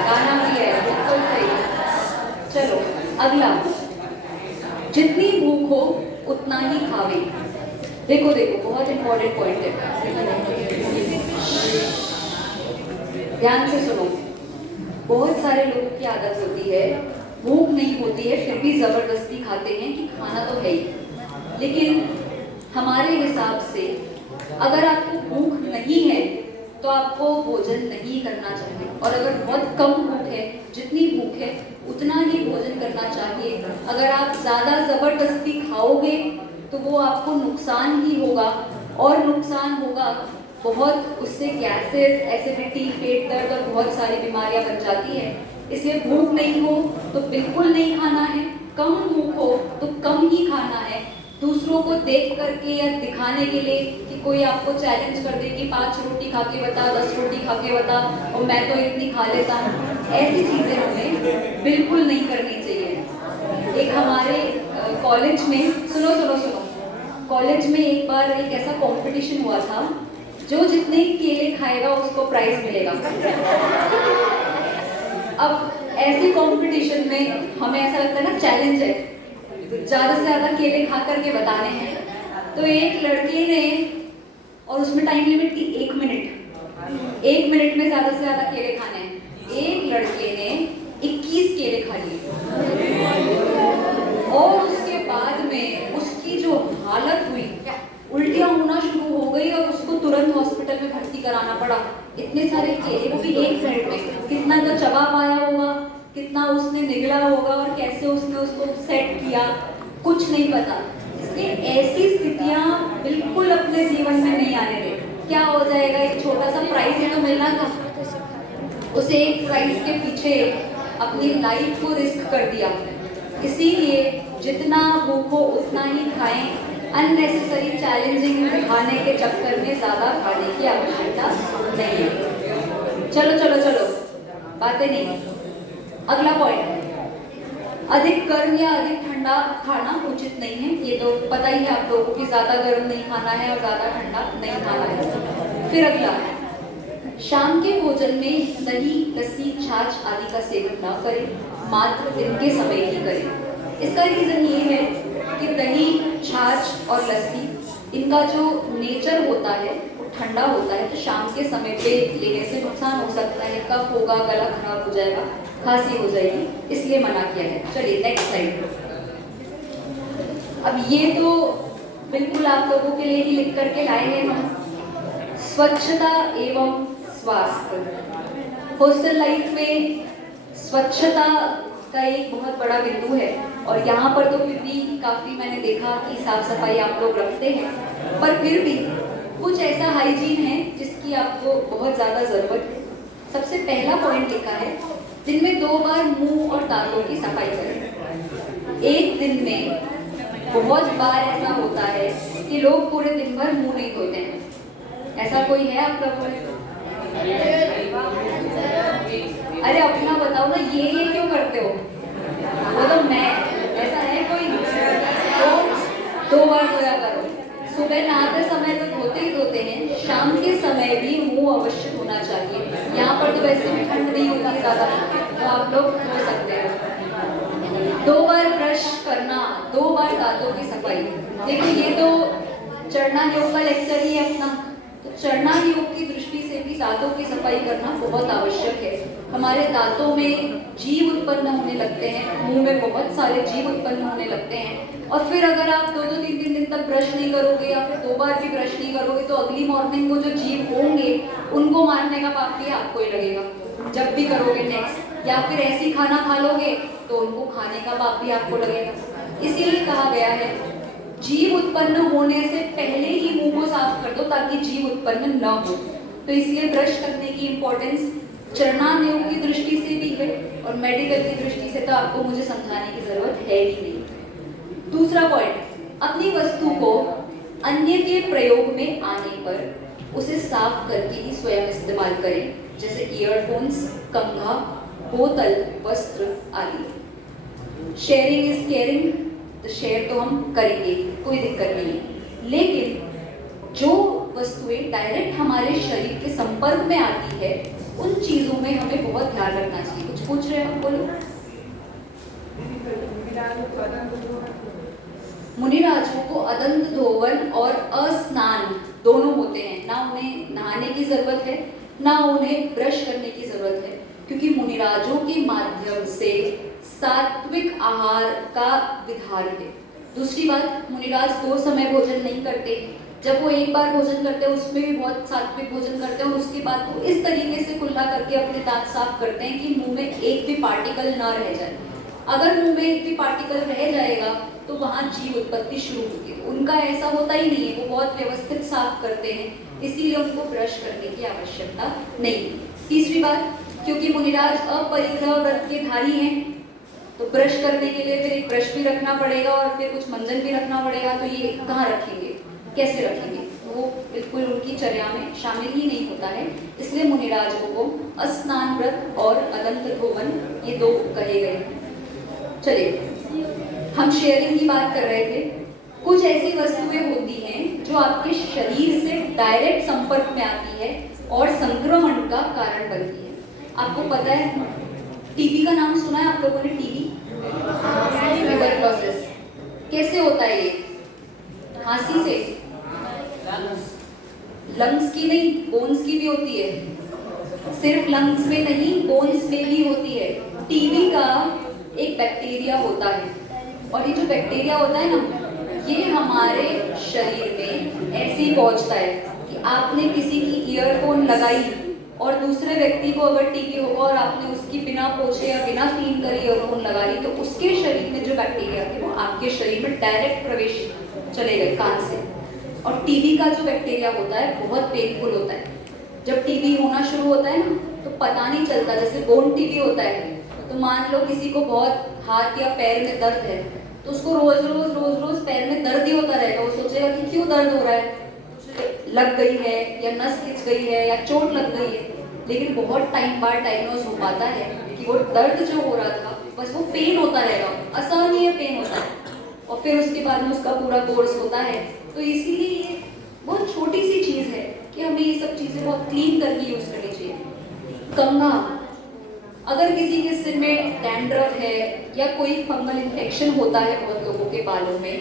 गाना भी है, बिल्कुल सही। चलो अगला, जितनी भूख हो उतना ही खावे। देखो देखो बहुत इंपॉर्टेंट पॉइंट है, ध्यान से सुनो। बहुत सारे लोगों की आदत होती है, भूख नहीं होती है फिर भी जबरदस्ती खाते हैं कि खाना तो है ही, लेकिन हमारे हिसाब से अगर आपको भूख नहीं है तो आपको भोजन नहीं करना चाहिए, और अगर बहुत कम भूख है, जितनी भूख है उतना ही भोजन करना चाहिए। अगर आप ज़्यादा ज़बरदस्ती खाओगे तो वो आपको नुकसान ही होगा, और नुकसान होगा बहुत, उससे गैसेस, एसिडिटी, पेट दर्द और बहुत सारी बीमारियां बन जाती है। इसलिए भूख नहीं हो तो बिल्कुल नहीं खाना है, कम भूख हो तो कम ही खाना है। दूसरों को देख करके या दिखाने के लिए कि कोई आपको चैलेंज कर दे कि 5 रोटी खा के बता, 10 रोटी खा के बता, और मैं तो इतनी खा लेता हूँ, ऐसी चीज़ें हमें बिल्कुल नहीं करनी चाहिए। एक हमारे कॉलेज में, सुनो सुनो सुनो, कॉलेज में एक बार एक ऐसा कंपटीशन हुआ था, जो जितने केले खाएगा उसको प्राइज मिलेगा। अब ऐसे कंपटीशन में हमें ऐसा लगता है ना, चैलेंज है, ज़्यादा से ज़्यादा केले खा करके बताने हैं। तो एक लड़के ने, और उसमें टाइम लिमिट थी 1 मिनट, 1 मिनट में ज़्यादा से ज़्यादा केले खाने हैं। एक लड़के ने 21 केले खा लिए, और उसके बाद में उसकी जो हालत हुई, उल्टियाँ होना शुरू हो गई और उसको तुरंत हॉस्पिटल में भर्ती कराना पड़ा। इतने सारे केले, वो भी 1 मिनट में, कितना तो चबा पाया होगा, कितना उसने निगला होगा, और कैसे उसने उसको सेट किया, कुछ नहीं पता। इसलिए ऐसी स्थितियाँ बिल्कुल अपने जीवन में नहीं आने दें। क्या हो जाएगा, एक छोटा सा प्राइज ही तो मिलना था, उसे एक प्राइज के पीछे अपनी लाइफ को रिस्क कर दिया। इसीलिए जितना भूख हो उतना ही खाएं। अननेसेसरी चैलेंजिंग खाने के चक्कर में ज़्यादा खाने की आवश्यकता नहीं है। चलो चलो चलो, बातें नहीं। अगला पॉइंट, अधिक गर्म या अधिक ठंडा खाना उचित नहीं है। ये तो पता ही है आप लोगों को कि ज़्यादा गर्म नहीं खाना है और ज़्यादा ठंडा नहीं खाना है। फिर अगला, शाम के भोजन में दही, लस्सी, छाछ आदि का सेवन ना करें, मात्र दिन के समय ही करें। इसका रीज़न ये है कि दही, छाछ और लस्सी, इनका जो नेचर होता है वो ठंडा होता है, तो शाम के समय पे लेने से नुकसान हो सकता है, कफ होगा, गला खराब हो जाएगा, खांसी हो जाएगी, इसलिए मना किया है। चलिए नेक्स्ट स्लाइड। अब ये तो बिल्कुल आप लोगों के लिए ही लिख करके लाए हैं हम, स्वच्छता एवं स्वास्थ्य। हॉस्टल लाइफ में स्वच्छता का एक बहुत बड़ा बिंदु है, और यहाँ पर तो फिर भी काफ़ी मैंने देखा कि साफ सफाई आप लोग रखते हैं, पर फिर भी कुछ ऐसा हाइजीन है जिसकी आपको बहुत ज़्यादा ज़रूरत है। सबसे पहला पॉइंट लिखा है, दिन में 2 बार मुंह और दांतों की सफाई करें। एक दिन में बहुत बार ऐसा होता है कि लोग पूरे दिन भर मुंह नहीं धोते हैं। ऐसा कोई है आप लोगों में? अरे अपना बताओ ना, ये क्यों करते हो? वो तो मैं, ऐसा है कोई? तो 2 बार धोया करो। सुबह नहाते समय तो धोते ही धोते हैं, शाम के समय भी मुंह अवश्य धोना चाहिए। यहाँ पर तो वैसे भी ठंड नहीं होती ज़्यादा, तो आप लोग धो सकते हैं। 2 बार ब्रश करना, 2 बार दांतों की सफाई। देखो ये तो चढ़ना योग का लेक्चर ही है अपना, तो चढ़ना योग की दृष्टि से भी दांतों की सफाई करना बहुत आवश्यक है। हमारे दांतों में जीव उत्पन्न होने लगते हैं, मुंह में बहुत सारे जीव उत्पन्न होने लगते हैं, और फिर अगर आप 2-2, 3-3 दिन तक ब्रश नहीं करोगे या फिर 2 बार भी ब्रश नहीं करोगे, तो अगली मॉर्निंग को जो जीव होंगे उनको मारने का पाप भी आपको ही लगेगा जब भी करोगे नेक्स्ट। या फिर ऐसी खाना खा लोगे तो उनको खाने का पाप भी आपको लगेगा। इसीलिए कहा गया है जीव उत्पन्न होने से पहले ही मुंह को साफ कर दो ताकि जीव उत्पन्न न हो। तो इसलिए ब्रश करने की इम्पोर्टेंस चरणान योग की दृष्टि से भी है, और मेडिकल की दृष्टि से तो आपको मुझे समझाने की जरूरत है ही नहीं। दूसरा पॉइंट, अपनी वस्तु को अन्य के प्रयोग में आने पर उसे साफ करके ही स्वयं इस्तेमाल करें, जैसे ईयरफोन्स, कंघा, बोतल, वस्त्र आदि। शेयरिंग इज केयरिंग, तो शेयर तो हम करेंगे, कोई दिक्कत नहीं। लेकिन जो वस्तुएं डायरेक्ट हमारे शरीर के संपर्क में आती है, उन चीजों में हमें बहुत ध्यान रखना चाहिए। कुछ पूछ रहे हो? बोलो। मुनिराजों को अदंत धोवन और अस्नान दोनों होते हैं, ना उन्हें नहाने की जरूरत है ना उन्हें ब्रश करने की जरूरत है, क्योंकि मुनिराजों के माध्यम से सात्विक आहार का विधान है। दूसरी बात, मुनिराज 2 समय भोजन नहीं करते। जब वो एक बार भोजन करते हैं उसमें भी बहुत सात्विक भोजन करते हैं, और उसके बाद वो इस तरीके से कुल्ला करके अपने दांत साफ करते हैं कि मुंह में एक भी पार्टिकल ना रह जाए। अगर मुंह में एक भी पार्टिकल रह जाएगा तो वहाँ जीव उत्पत्ति शुरू होगी। उनका ऐसा होता ही नहीं है, वो बहुत व्यवस्थित साफ करते हैं, इसीलिए उनको ब्रश करने की आवश्यकता नहीं। तीसरी बात, क्योंकि मुनिराज अपरिग्रह व्रत के धारी हैं, तो ब्रश करने के लिए फिर एक ब्रश भी रखना पड़ेगा और फिर कुछ मंजन भी रखना पड़ेगा, तो ये कहाँ रखेंगे, कैसे रखेंगे? वो बिल्कुल उनकी चर्या में शामिल ही नहीं होता है। इसलिए मुनिराजों को अस्नान व्रत और अदंत धोवन ये 2 कहे गए। चलिए, हम शेयरिंग की बात कर रहे थे। कुछ ऐसी वस्तुएं होती हैं जो आपके शरीर से डायरेक्ट संपर्क में आती है और संक्रमण का कारण बनती है। आपको पता है, टीबी का नाम सुना है आप लोगों ने? टीबी, ट्यूबरकुलोसिस, कैसे होता है ये? खांसी से। लंग्स की नहीं, बोन्स की भी होती है। सिर्फ लंग्स में नहीं, बोन्स में भी होती है। टीबी का एक बैक्टीरिया होता है, और ये जो बैक्टीरिया होता है ना, ये हमारे शरीर में ऐसे ही पहुंचता है कि आपने किसी की ईयरफोन लगाई और दूसरे व्यक्ति को अगर टीबी होगा और आपने उसकी बिना पोछे या बिना क्लीन करे ईयरफोन लगा ली, तो उसके शरीर में जो बैक्टीरिया थे वो आपके शरीर में डायरेक्ट प्रवेश चले गए कान से। और टीबी का जो बैक्टीरिया होता है बहुत पेनफुल होता है। जब टीबी होना शुरू होता है ना, तो पता नहीं चलता। जैसे बोन टीबी होता है, तो मान लो किसी को बहुत हाथ या पैर में दर्द है, तो उसको रोज रोज रोज रोज पैर में दर्द ही होता रहेगा। वो सोचेगा कि क्यों दर्द हो रहा है, लग गई है या नस खिंच गई है या चोट लग गई है। लेकिन बहुत टाइम बाद डायग्नोज हो पाता है कि वो दर्द जो हो रहा था बस वो पेन होता रहेगा, असहनीय पेन होता है, और फिर उसके बाद में उसका पूरा कोर्स होता है। तो इसीलिए ये बहुत छोटी सी चीज़ है कि हमें ये सब चीज़ें बहुत क्लीन करके यूज़ करनी चाहिए। कंघा, अगर किसी के सिर में डैंड्रफ है या कोई फंगल इन्फेक्शन होता है बहुत लोगों के बालों में,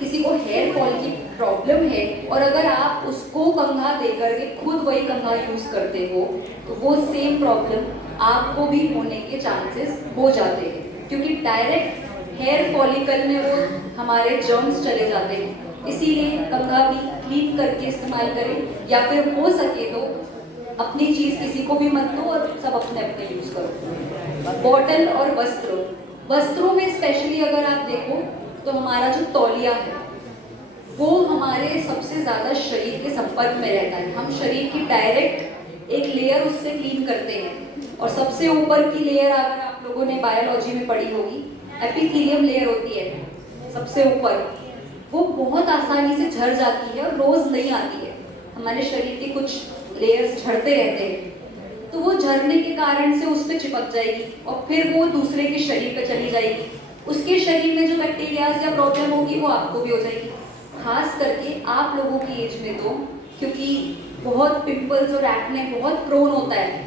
किसी को हेयर फॉल की प्रॉब्लम है, और अगर आप उसको कंघा दे करके खुद वही कंघा यूज़ करते हो तो वो सेम प्रॉब्लम आपको भी होने के चांसेस हो जाते हैं, क्योंकि डायरेक्ट हेयर फॉलिकल में वो हमारे जर्म्स चले जाते हैं। इसीलिए कंघा भी क्लीन करके इस्तेमाल करें, या फिर हो सके तो अपनी चीज़ किसी को भी मत दो और सब अपने अपने यूज़ करो। बॉटल और वस्त्रों में स्पेशली अगर आप देखो तो हमारा जो तौलिया है वो हमारे सबसे ज़्यादा शरीर के संपर्क में रहता है। हम शरीर की डायरेक्ट एक लेयर उससे क्लीन करते हैं, और सबसे ऊपर की लेयर अगर आप लोगों ने बायोलॉजी में पढ़ी होगी, एपिथेलियम लेयर होती है सबसे ऊपर, वो बहुत आसानी से झड़ जाती है और रोज़ नहीं आती है। हमारे शरीर के कुछ लेयर्स झड़ते रहते हैं, तो वो झड़ने के कारण से उस पर चिपक जाएगी और फिर वो दूसरे के शरीर पे चली जाएगी। उसके शरीर में जो बैक्टीरियाज या प्रॉब्लम होगी वो आपको भी हो जाएगी। खास करके आप लोगों की एज में तो, क्योंकि बहुत पिंपल्स और एक्ने बहुत प्रोन होता है,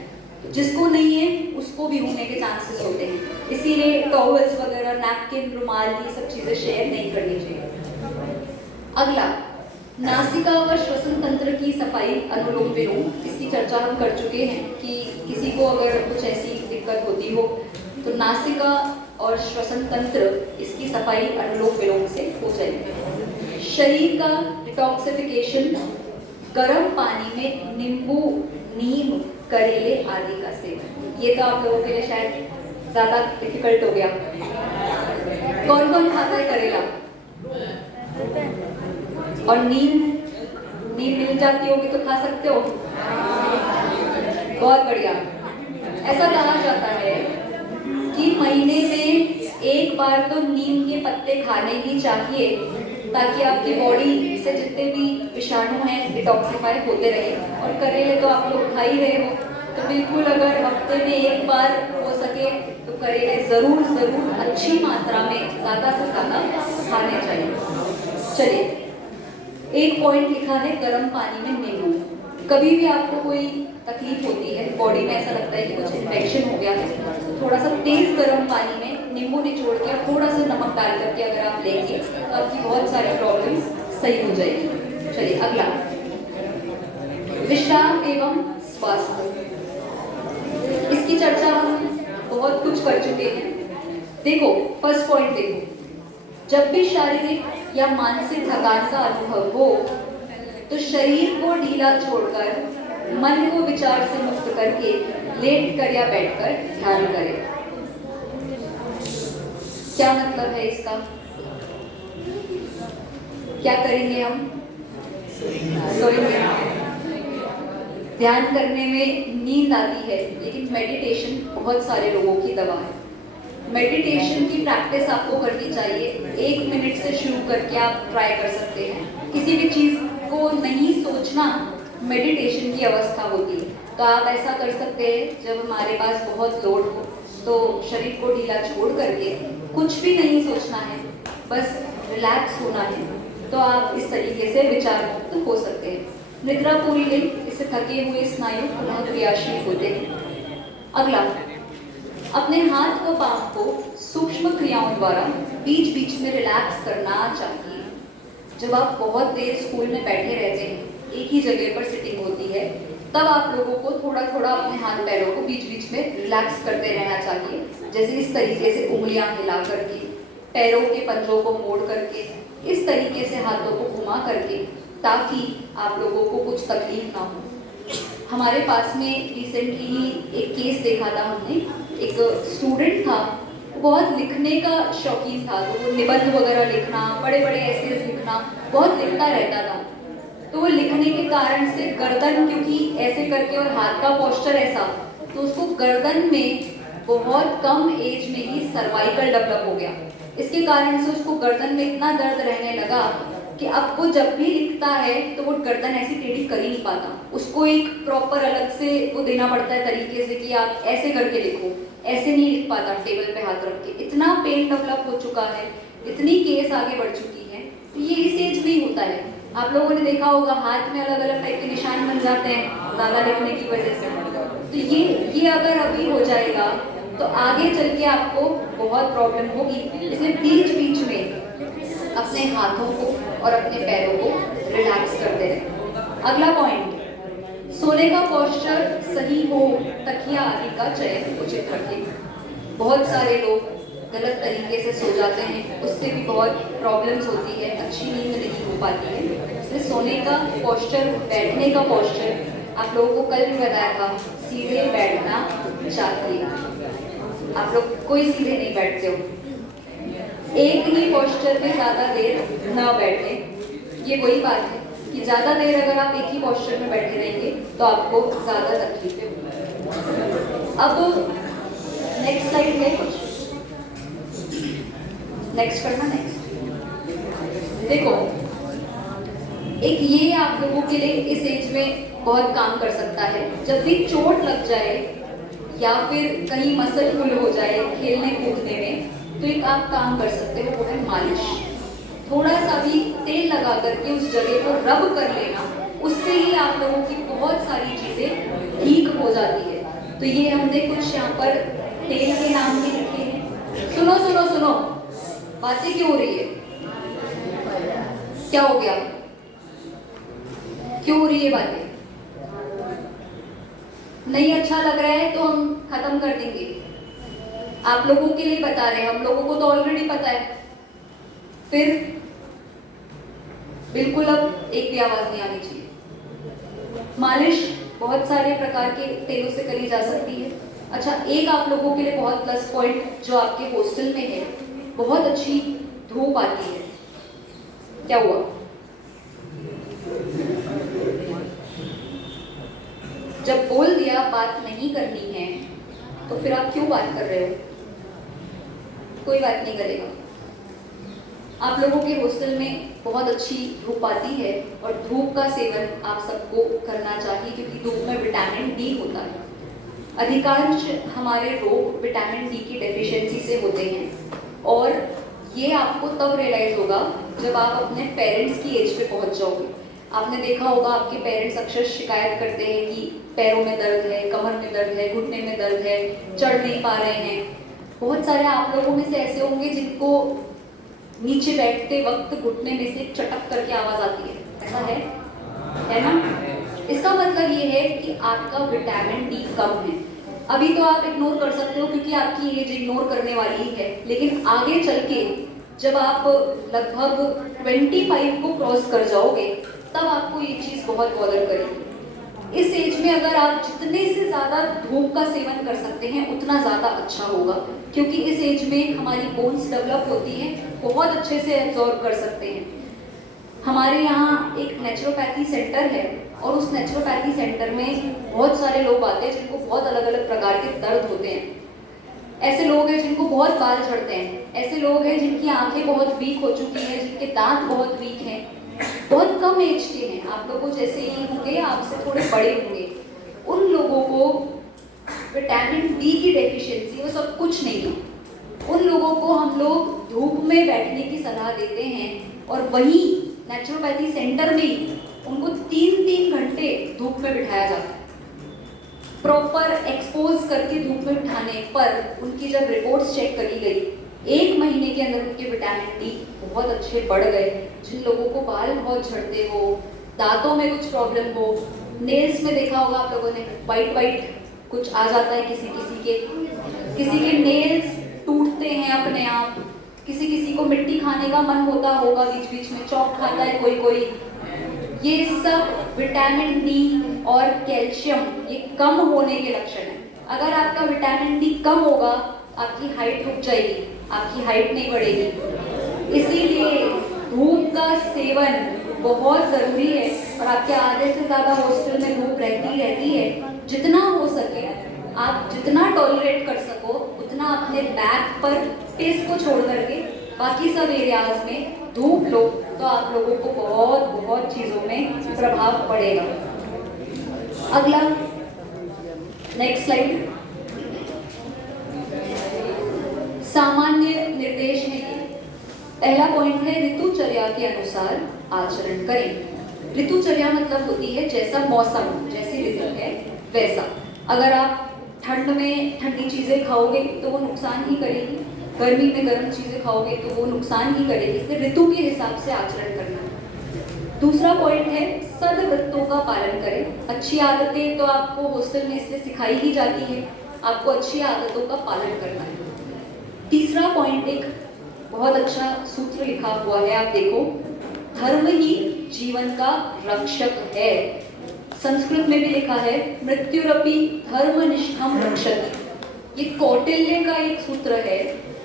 जिसको नहीं है उसको भी होने के चांसेस होते हैं। इसीलिए टॉवल्स वगैरह, नैपकिन, रुमाल, ये सब चीज़ें शेयर नहीं करनी चाहिए। अगला, नासिका व श्वसन तंत्र की सफाई, अनुलोम विलोम। इसकी चर्चा हम कर चुके हैं कि किसी को अगर कुछ ऐसी दिक्कत होती हो तो नासिका और श्वसन तंत्र, इसकी सफाई अनुलोम विलोम से हो जाएगी। शरीर का डिटॉक्सिफिकेशन, गर्म पानी में नींबू, नीम, करेले आदि का सेवन। ये तो आप लोगों के लिए शायद ज़्यादा डिफिकल्ट हो गया। कौन कौन खाता है करेला? और नीम मिल जाती होगी तो खा सकते हो। बहुत बढ़िया। ऐसा कहा जाता है कि महीने में एक बार तो नीम के पत्ते खाने ही चाहिए, ताकि आपकी बॉडी से जितने भी विषाणु हैं डिटॉक्सिफाई होते रहे। और करेले तो आप लोग खा ही रहे हो, तो बिल्कुल अगर हफ्ते में एक बार हो सके तो करेले ज़रूर अच्छी मात्रा में ज़्यादा से ज़्यादा खाने चाहिए। चलिए, एक पॉइंट लिखा है गर्म पानी में नींबू। कभी भी आपको कोई तकलीफ होती है, बॉडी में ऐसा लगता है कि कुछ इन्फेक्शन हो गया है, तो थोड़ा सा तेज गर्म पानी में नींबू निचोड़ के और थोड़ा सा नमक डाल करके अगर आप लेंगे तो आपकी बहुत सारी प्रॉब्लम्स सही हो जाएगी। चलिए अगला, विश्राम एवं स्वास्थ्य। इसकी चर्चा हम बहुत कुछ कर चुके हैं। देखो, फर्स्ट पॉइंट देखो, जब भी शारीरिक या मानसिक थकान का अनुभव हो तो शरीर को ढीला छोड़कर मन को विचार से मुक्त करके लेट कर या बैठकर ध्यान करें। क्या मतलब है इसका? क्या करेंगे हम? सोएंगे। ध्यान करने में नींद आती है, लेकिन मेडिटेशन बहुत सारे लोगों की दवा है। मेडिटेशन की प्रैक्टिस आपको करनी चाहिए। 1 मिनट से शुरू करके आप ट्राई कर सकते हैं। किसी भी चीज़ को नहीं सोचना मेडिटेशन की अवस्था होती है। तो आप ऐसा कर सकते हैं, जब हमारे पास बहुत लोड हो तो शरीर को ढीला छोड़ करके कुछ भी नहीं सोचना है, बस रिलैक्स होना है, तो आप इस तरीके से विचार मुक्त हो सकते हैं। निद्रा पूरी नहीं, इससे थके हुए स्नायु पुनः क्रियाशील होते हैं। अगला, अपने हाथ व पाँव को सूक्ष्म क्रियाओं द्वारा बीच बीच में रिलैक्स करना चाहिए। जब आप बहुत देर स्कूल में बैठे रहते हैं, एक ही जगह पर सिटिंग होती है, तब आप लोगों को थोड़ा थोड़ा अपने हाथ पैरों को बीच बीच में रिलैक्स करते रहना चाहिए। जैसे इस तरीके से उंगलियां हिला करके, पैरों के पंजों को मोड़ करके, इस तरीके से हाथों को घुमा करके, ताकि आप लोगों को कुछ तकलीफ ना हो। हमारे पास में रिसेंटली ही एक केस देखा था हमने। एक स्टूडेंट था, बहुत लिखने का शौकीन था, तो वो निबंध वगैरह लिखना, बड़े बड़े एसेज लिखना बहुत लिखता रहता था। तो वो लिखने के कारण से गर्दन, क्योंकि ऐसे करके और हाथ का पोस्चर ऐसा, तो उसको गर्दन में बहुत कम एज में ही सर्वाइकल डेवलप हो गया। इसके कारण से उसको गर्दन में इतना दर्द रहने लगा कि अब वो जब भी लिखता है तो वो गर्दन ऐसी टेढ़ी कर ही नहीं पाता। उसको एक प्रॉपर अलग से वो देना पड़ता है तरीके से कि आप ऐसे करके लिखो, ऐसे नहीं लिख पाता टेबल पे हाथ रख के। इतना पेन डेवलप हो चुका है, इतनी केस आगे बढ़ चुकी है। तो ये इस एज में ही होता है। आप लोगों ने देखा होगा हाथ में अलग अलग टाइप के निशान बन जाते हैं ज़्यादा लिखने की वजह से। तो ये अगर अभी हो जाएगा तो आगे चल के आपको बहुत प्रॉब्लम होगी। इसलिए बीच बीच में अपने हाथों को और अपने पैरों को रिलैक्स करते रहें। अगला पॉइंट, सोने का पोस्चर सही हो, तकिया आदि का चयन उचित रखें। बहुत सारे लोग गलत तरीके से सो जाते हैं, उससे भी बहुत प्रॉब्लम्स होती है, अच्छी नींद नहीं हो पाती है। इसलिए सोने का पोस्चर, बैठने का पोस्चर, आप लोगों को कल भी बताया था, सीधे बैठना चाहिए। आप लोग कोई सीधे नहीं बैठते हो। एक ही पोस्चर में ज़्यादा देर ना बैठे। ये वही बात है कि ज़्यादा देर अगर आप एक ही पोस्चर में बैठे रहेंगे तो आपको ज़्यादा तकलीफें होंगी। अब नेक्स्ट स्लाइड है कुछ, नेक्स्ट करना, नेक्स्ट। देखो, एक ये आप लोगों के लिए इस एज में बहुत काम कर सकता है। जब भी चोट लग जाए या फिर कहीं मसल पुल हो जाए खेलने कूदने में, तो एक आप काम कर सकते हो, वो है मालिश। थोड़ा सा भी तेल लगा करके उस जगह को रब कर लेना, उससे ही आप लोगों की बहुत सारी चीज़ें ठीक हो जाती है। तो ये हमने कुछ यहाँ पर तेल के नाम भी लिखे हैं। सुनो सुनो सुनो, बातें क्यों हो रही है? क्या हो गया? क्यों हो रही है बातें? नहीं अच्छा लग रहा है तो हम खत्म कर देंगे। आप लोगों के लिए बता रहे हैं, हम लोगों को तो ऑलरेडी पता है। फिर बिल्कुल अब एक भी आवाज नहीं आनी चाहिए। मालिश बहुत सारे प्रकार के तेलों से करी जा सकती है। अच्छा, एक आप लोगों के लिए बहुत प्लस पॉइंट जो आपके हॉस्टल में है, बहुत अच्छी धूप आती है। क्या हुआ? जब बोल दिया बात नहीं करनी है तो फिर आप क्यों बात कर रहे हो? कोई बात नहीं करेगा। आप लोगों के हॉस्टल में बहुत अच्छी धूप आती है और धूप का सेवन आप सबको करना चाहिए, क्योंकि धूप में विटामिन डी होता है। अधिकांश हमारे रोग विटामिन डी की डेफिशिएंसी से होते हैं, और ये आपको तब रियलाइज होगा जब आप अपने पेरेंट्स की एज पे पहुंच जाओगे। आपने देखा होगा आपके पेरेंट्स अक्सर शिकायत करते हैं कि पैरों में दर्द है, कमर में दर्द है, घुटने में दर्द है, चढ़ नहीं पा रहे हैं। बहुत सारे आप लोगों में से ऐसे होंगे जिनको नीचे बैठते वक्त घुटने में से चटक करके आवाज आती है, ऐसा है ना? इसका मतलब ये है कि आपका विटामिन डी कम है। अभी तो आप इग्नोर कर सकते हो क्योंकि आपकी एज इग्नोर करने वाली ही है, लेकिन आगे चल के जब आप लगभग 25 को क्रॉस कर जाओगे तब आपको ये चीज़ बहुत बॉदर करेगी। इस एज में अगर आप जितने से ज़्यादा धूप का सेवन कर सकते हैं उतना ज़्यादा अच्छा होगा, क्योंकि इस एज में हमारी बोन्स डेवलप होती हैं, बहुत अच्छे से एब्जॉर्ब कर सकते हैं। हमारे यहाँ एक नेचुरोपैथी सेंटर है और उस नेचुरोपैथी सेंटर में बहुत सारे लोग आते हैं जिनको बहुत अलग अलग प्रकार के दर्द होते हैं। ऐसे लोग हैं जिनको बहुत बाल झड़ते हैं, ऐसे लोग हैं जिनकी आंखें बहुत वीक हो चुकी हैं, जिनके दांत बहुत वीक हैं, बहुत कम एज के हैं, आप लोगों जैसे ही होंगे, आपसे थोड़े बड़े होंगे। उन लोगों को विटामिन डी की डेफिशिएंसी वो सब कुछ नहीं है। उन लोगों को हम लोग धूप में बैठने की सलाह देते हैं और वहीं नेचुरोपैथी सेंटर में ही उनको 3-3 घंटे धूप में बिठाया जाता है। प्रॉपर एक्सपोज करके धूप में बिठाने पर उनकी जब रिपोर्ट्स चेक करी गई, 1 महीने के अंदर उनके विटामिन डी बहुत अच्छे बढ़ गए। जिन लोगों को बाल बहुत झड़ते हो, दांतों में कुछ प्रॉब्लम हो, नेल्स में देखा होगा आप लोगों ने वाइट कुछ आ जाता है, किसी के नेल्स टूटते हैं अपने आप, किसी को मिट्टी खाने का मन होता होगा, बीच बीच में चौक खाता है कोई। ये सब विटामिन डी और कैल्शियम ये कम होने के लक्षण है। अगर आपका विटामिन डी कम होगा आपकी हाइट रुक जाएगी, आपकी हाइट नहीं बढ़ेगी। इसीलिए धूप का सेवन बहुत ज़रूरी है और आपके आधे से ज़्यादा हॉस्टल में धूप रहती है। जितना हो सके आप जितना टॉलरेट कर सको उतना अपने बैक पर फेस को छोड़ करके बाकी सब एरियाज में धूप लो, तो आप लोगों को बहुत बहुत चीज़ों में प्रभाव पड़ेगा। अगला नेक्स्ट स्लाइड। सामान्य निर्देश है ये। पहला पॉइंट है ऋतुचर्या के अनुसार आचरण करें। ऋतुचर्या मतलब होती है जैसा मौसम, जैसी ऋतु है वैसा। अगर आप ठंड में ठंडी चीजें खाओगे तो वो नुकसान ही करेगी, गर्मी में गर्म चीजें खाओगे तो वो नुकसान ही करेगी, इसलिए ऋतु के हिसाब से आचरण करना है। दूसरा पॉइंट है सद्वृत्तों का पालन करें। अच्छी आदतें तो आपको हॉस्टल में इसलिए सिखाई ही जाती है, आपको अच्छी आदतों का पालन करना है। तीसरा पॉइंट एक बहुत अच्छा सूत्र लिखा हुआ है, आप देखो, धर्म ही जीवन का रक्षक है। संस्कृत में भी लिखा है मृत्युरपि धर्मनिष्ठम रक्षति। ये कौटिल्य का एक सूत्र है।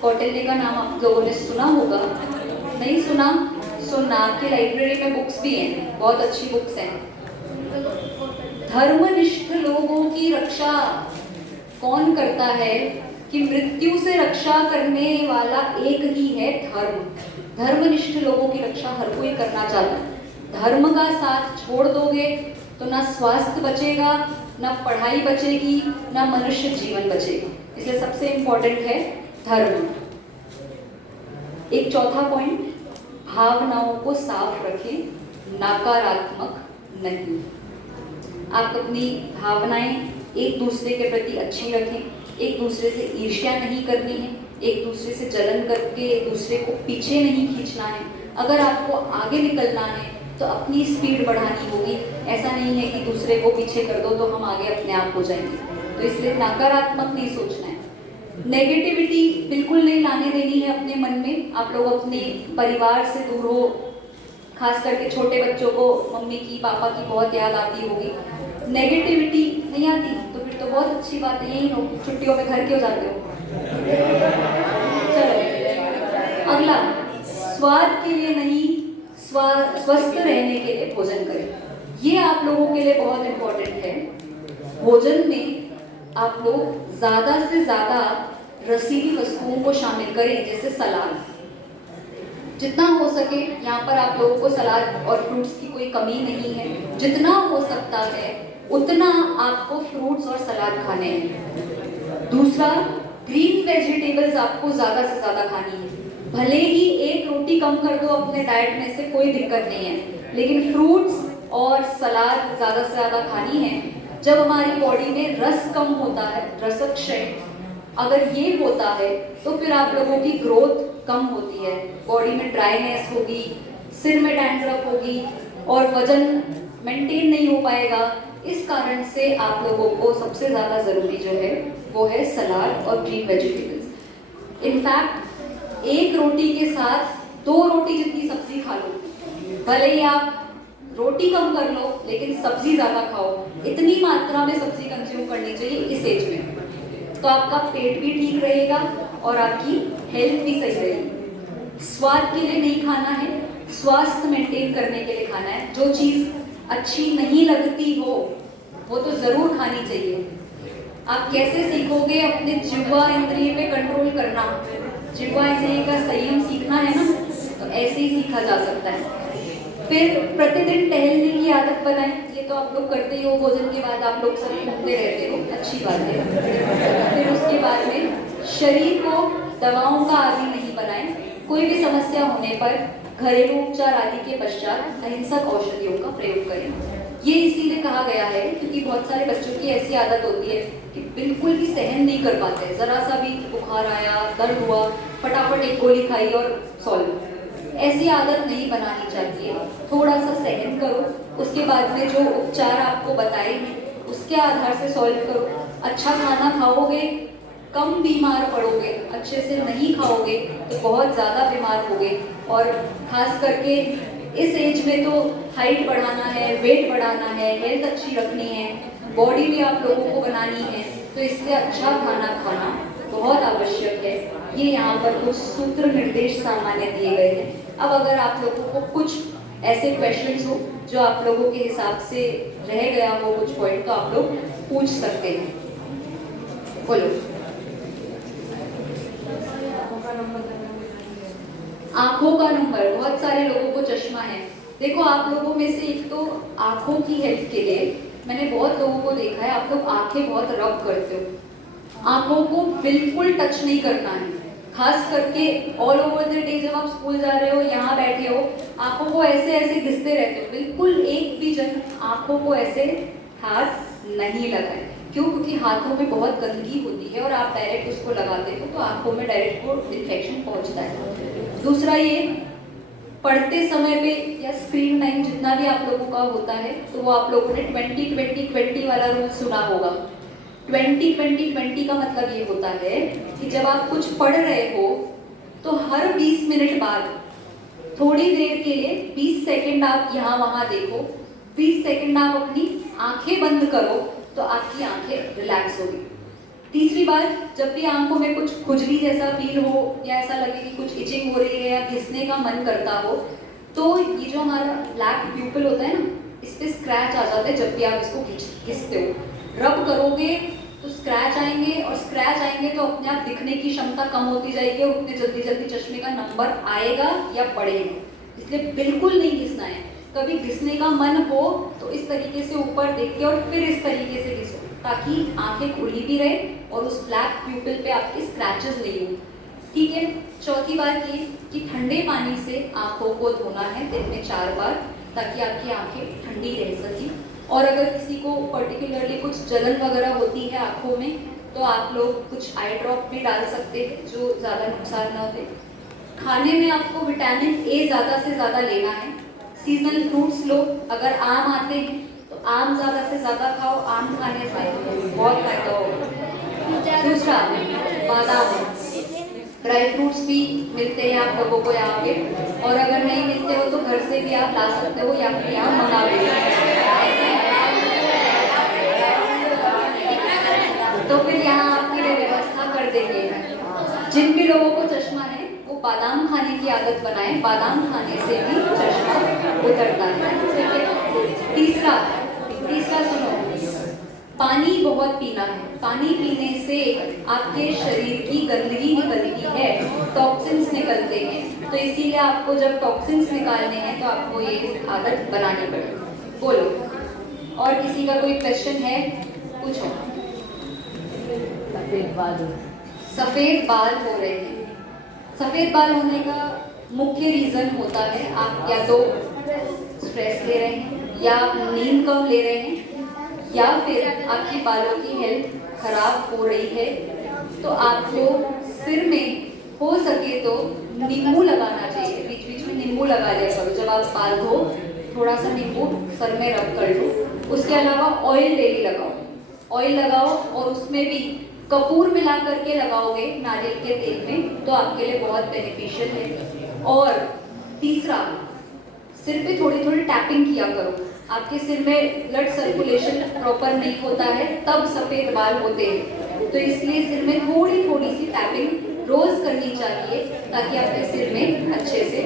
कौटिल्य का नाम आप लोगों ने सुना होगा, नहीं सुना? सुनना, आपकी लाइब्रेरी में बुक्स भी हैं, बहुत अच्छी बुक्स हैं। धर्मनिष्ठ लोगों की रक्षा कौन करता है? कि मृत्यु से रक्षा करने वाला एक ही है धर्म। धर्मनिष्ठ लोगों की रक्षा हर कोई करना चाहता है। धर्म का साथ छोड़ दोगे तो ना स्वास्थ्य बचेगा, ना पढ़ाई बचेगी, ना मनुष्य जीवन बचेगा। इसलिए सबसे इंपॉर्टेंट है धर्म। एक चौथा पॉइंट, भावनाओं को साफ रखें, नकारात्मक नहीं। आप अपनी भावनाएं एक दूसरे के प्रति अच्छी रखें, एक दूसरे से ईर्ष्या नहीं करनी है, एक दूसरे से जलन करके एक दूसरे को पीछे नहीं खींचना है। अगर आपको आगे निकलना है तो अपनी स्पीड बढ़ानी होगी। ऐसा नहीं है कि दूसरे को पीछे कर दो तो हम आगे अपने आप हो जाएंगे। तो इसलिए नकारात्मक नहीं सोचना है। नेगेटिविटी बिल्कुल नहीं लाने देनी है अपने मन में। आप लोग अपने परिवार से दूर हो, खास करके छोटे बच्चों को मम्मी की पापा की बहुत याद आती होगी। नेगेटिविटी नहीं आती तो फिर तो बहुत अच्छी बात है, यही हो, छुट्टियों में घर क्यों जाते हो? चलो अगला, स्वाद के लिए नहीं, स्वस्थ रहने के लिए भोजन करें। ये आप लोगों के लिए बहुत इम्पोर्टेंट है। भोजन में आप लोग ज़्यादा से ज़्यादा रसीली वस्तुओं को शामिल करें, जैसे सलाद। जितना हो सके, यहाँ पर आप लोगों को सलाद और फ्रूट्स की कोई कमी नहीं है। जितना हो सकता है उतना आपको फ्रूट्स और सलाद खाने हैं। दूसरा, ग्रीन वेजिटेबल्स आपको ज़्यादा से ज़्यादा खानी है। भले ही एक रोटी कम कर दो अपने डाइट में से, कोई दिक्कत नहीं है, लेकिन फ्रूट्स और सलाद ज़्यादा से ज़्यादा खानी है। जब हमारी बॉडी में रस कम होता है, रसक्षय अगर ये होता है तो फिर आप लोगों की ग्रोथ कम होती है, बॉडी में ड्राइनेस होगी, सिर में डैंड्रफ होगी और वजन मेंटेन नहीं हो पाएगा। इस कारण से आप लोगों को सबसे ज़्यादा ज़रूरी जो है वो है सलाद और ग्रीन वेजिटेबल्स। इनफैक्ट एक रोटी के साथ 2 रोटी जितनी सब्जी खा लो। भले ही आप रोटी कम कर लो लेकिन सब्जी ज़्यादा खाओ। इतनी मात्रा में सब्जी कंज्यूम करनी चाहिए इस एज में, तो आपका पेट भी ठीक रहेगा और आपकी हेल्थ भी सही रहेगी। स्वाद के लिए नहीं खाना है, स्वास्थ्य मेंटेन करने के लिए खाना है। जो चीज़ अच्छी नहीं लगती हो वो तो ज़रूर खानी चाहिए। आप कैसे सीखोगे अपने जिह्वा इंद्रिय पे कंट्रोल करना? जिह्वा इंद्रिय का संयम सीखना है ना, तो ऐसे ही सीखा जा सकता है। फिर प्रतिदिन टहलने की आदत बनाएं। ये तो आप लोग करते ही हो, भोजन के बाद आप लोग सब घूमते रहते हो, अच्छी बात है। फिर उसके बाद में शरीर को दवाओं का आदी नहीं बनाएं। कोई भी समस्या होने पर घरेलू उपचार आदि के पश्चात अहिंसक औषधियों का प्रयोग करें। ये इसीलिए कहा गया है क्योंकि बहुत सारे बच्चों की ऐसी आदत होती है कि बिल्कुल भी सहन नहीं कर पाते। ज़रा सा भी बुखार आया, दर्द हुआ, फटाफट एक गोली खाई और सॉल्व। ऐसी आदत नहीं बनानी चाहिए। थोड़ा सा सहन करो, उसके बाद में जो उपचार आपको बताए हैं उसके आधार से सॉल्व करो। अच्छा खाना खाओगे कम बीमार पड़ोगे, अच्छे से नहीं खाओगे तो बहुत ज़्यादा बीमार होगे। और खास करके इस एज में तो हाइट बढ़ाना है, वेट बढ़ाना है, हेल्थ अच्छी रखनी है, बॉडी भी आप लोगों को बनानी है, तो इसलिए अच्छा खाना खाना बहुत आवश्यक है। ये यहाँ पर कुछ सूत्र निर्देश सामान्य दिए गए हैं। अब अगर आप लोगों को कुछ ऐसे क्वेश्चंस हो जो आप लोगों के हिसाब से रह गया हो कुछ पॉइंट, तो आप लोग पूछ सकते हैं। बोलो। आंखों का नंबर, बहुत सारे लोगों को चश्मा है। देखो आप लोगों में से एक तो आंखों की हेल्प के लिए मैंने बहुत लोगों को देखा है, आप लोग आंखें बहुत रब करते हो। आंखों को बिल्कुल टच नहीं करना है, खास करके ऑल ओवर द डे जब आप स्कूल जा रहे हो, यहाँ बैठे हो, आंखों को ऐसे ऐसे घिसते रहते हो। बिल्कुल एक भी जन आंखों को ऐसे हाथ नहीं लगाए। क्यों? क्योंकि हाथों में बहुत गंदगी होती है और आप डायरेक्ट उसको लगाते हो तो आंखों में डायरेक्ट वो इन्फेक्शन पहुंचता है। दूसरा ये, पढ़ते समय पे या स्क्रीन टाइम जितना भी आप लोगों का होता है, तो वो आप लोगों ने 20-20-20 वाला रूल सुना होगा। 20-20-20 का मतलब ये होता है कि जब आप कुछ पढ़ रहे हो तो हर 20 मिनट बाद थोड़ी देर के लिए 20 सेकंड आप यहाँ वहाँ देखो, 20 सेकंड आप अपनी आंखें बंद करो तो आपकी आंखें रिलैक्स होगी। तीसरी बात, जब भी आंखों में कुछ खुजली जैसा फील हो या ऐसा लगे कि कुछ इचिंग हो रही है या घिसने का मन करता हो, तो ये जो हमारा ब्लैक प्यूपिल होता है ना, इस पे स्क्रैच आ जाते हैं जब भी आप इसको घिसते हो। रब करोगे तो स्क्रैच आएंगे, और स्क्रैच आएंगे तो अपने आप दिखने की क्षमता कम होती जाएगी और उतने जल्दी जल्दी चश्मे का नंबर आएगा या बढ़ेगा। इसलिए बिल्कुल नहीं घिसना है। कभी घिसने का मन हो तो इस तरीके से ऊपर देख के और फिर इस तरीके से घिसो, ताकि आंखें खुली भी रहे और उस ब्लैक प्यूपिल पे आपके स्क्रैचेस नहीं हो। ठीक है। चौथी बात ये कि ठंडे पानी से आंखों को धोना है दिन में 4 बार, ताकि आपकी आंखें ठंडी रह सकें। और अगर किसी को पर्टिकुलरली कुछ जलन वगैरह होती है आंखों में, तो आप लोग कुछ आई ड्रॉप भी डाल सकते हैं जो ज़्यादा नुकसान ना दे। खाने में आपको विटामिन ए ज़्यादा से ज़्यादा लेना है। सीजनल फ्रूट्स लो, अगर आम आते हैं तो आम ज़्यादा से ज़्यादा खाओ, आम खाने से बहुत फायदा होगा। दूसरा, बादाम, ड्राई फ्रूट्स भी मिलते हैं आप लोगों को यहाँ पे, और अगर नहीं मिलते हो तो घर से भी आप ला सकते हो या फिर यहाँ मंगा भी सकते हो। तो फिर यहाँ आपके लिए व्यवस्था कर देंगे। जिन भी लोगों को चश्मा है वो बादाम खाने की आदत बनाएं, बादाम खाने से भी चश्मा उतरता है। तीसरा सुनो, पानी बहुत पीना है। पानी पीने से आपके शरीर की गंदगी निकलती है, टॉक्सिन्स निकलते हैं, तो इसीलिए आपको जब टॉक्सिन्स निकालने हैं तो आपको ये आदत बनानी पड़ेगी। बोलो, और किसी का कोई क्वेश्चन है? पूछो। सफ़ेद बाल हो रहे हैं। सफ़ेद बाल होने का मुख्य रीज़न होता है आप या तो स्ट्रेस ले रहे हैं, या नींद कम ले रहे हैं, या फिर आपकी बालों की हेल्थ खराब हो रही है। तो आपको सिर में हो सके तो नींबू लगाना चाहिए, बीच बीच में नींबू लगा लिया करो। जब आप बाल धो थोड़ा सा नींबू सर में रब कर लो। उसके अलावा ऑयल डेली लगाओ, ऑयल लगाओ, और उसमें भी कपूर मिला करके लगाओगे नारियल के तेल में, तो आपके लिए बहुत बेनिफिशियल है। और तीसरा, सिर पे थोड़ी थोड़ी टैपिंग किया करो। आपके सिर में ब्लड सर्कुलेशन प्रॉपर नहीं होता है तब सफ़ेद बाल होते हैं, तो इसलिए सिर में थोड़ी थोड़ी सी टैपिंग रोज करनी चाहिए, ताकि आपके सिर में अच्छे से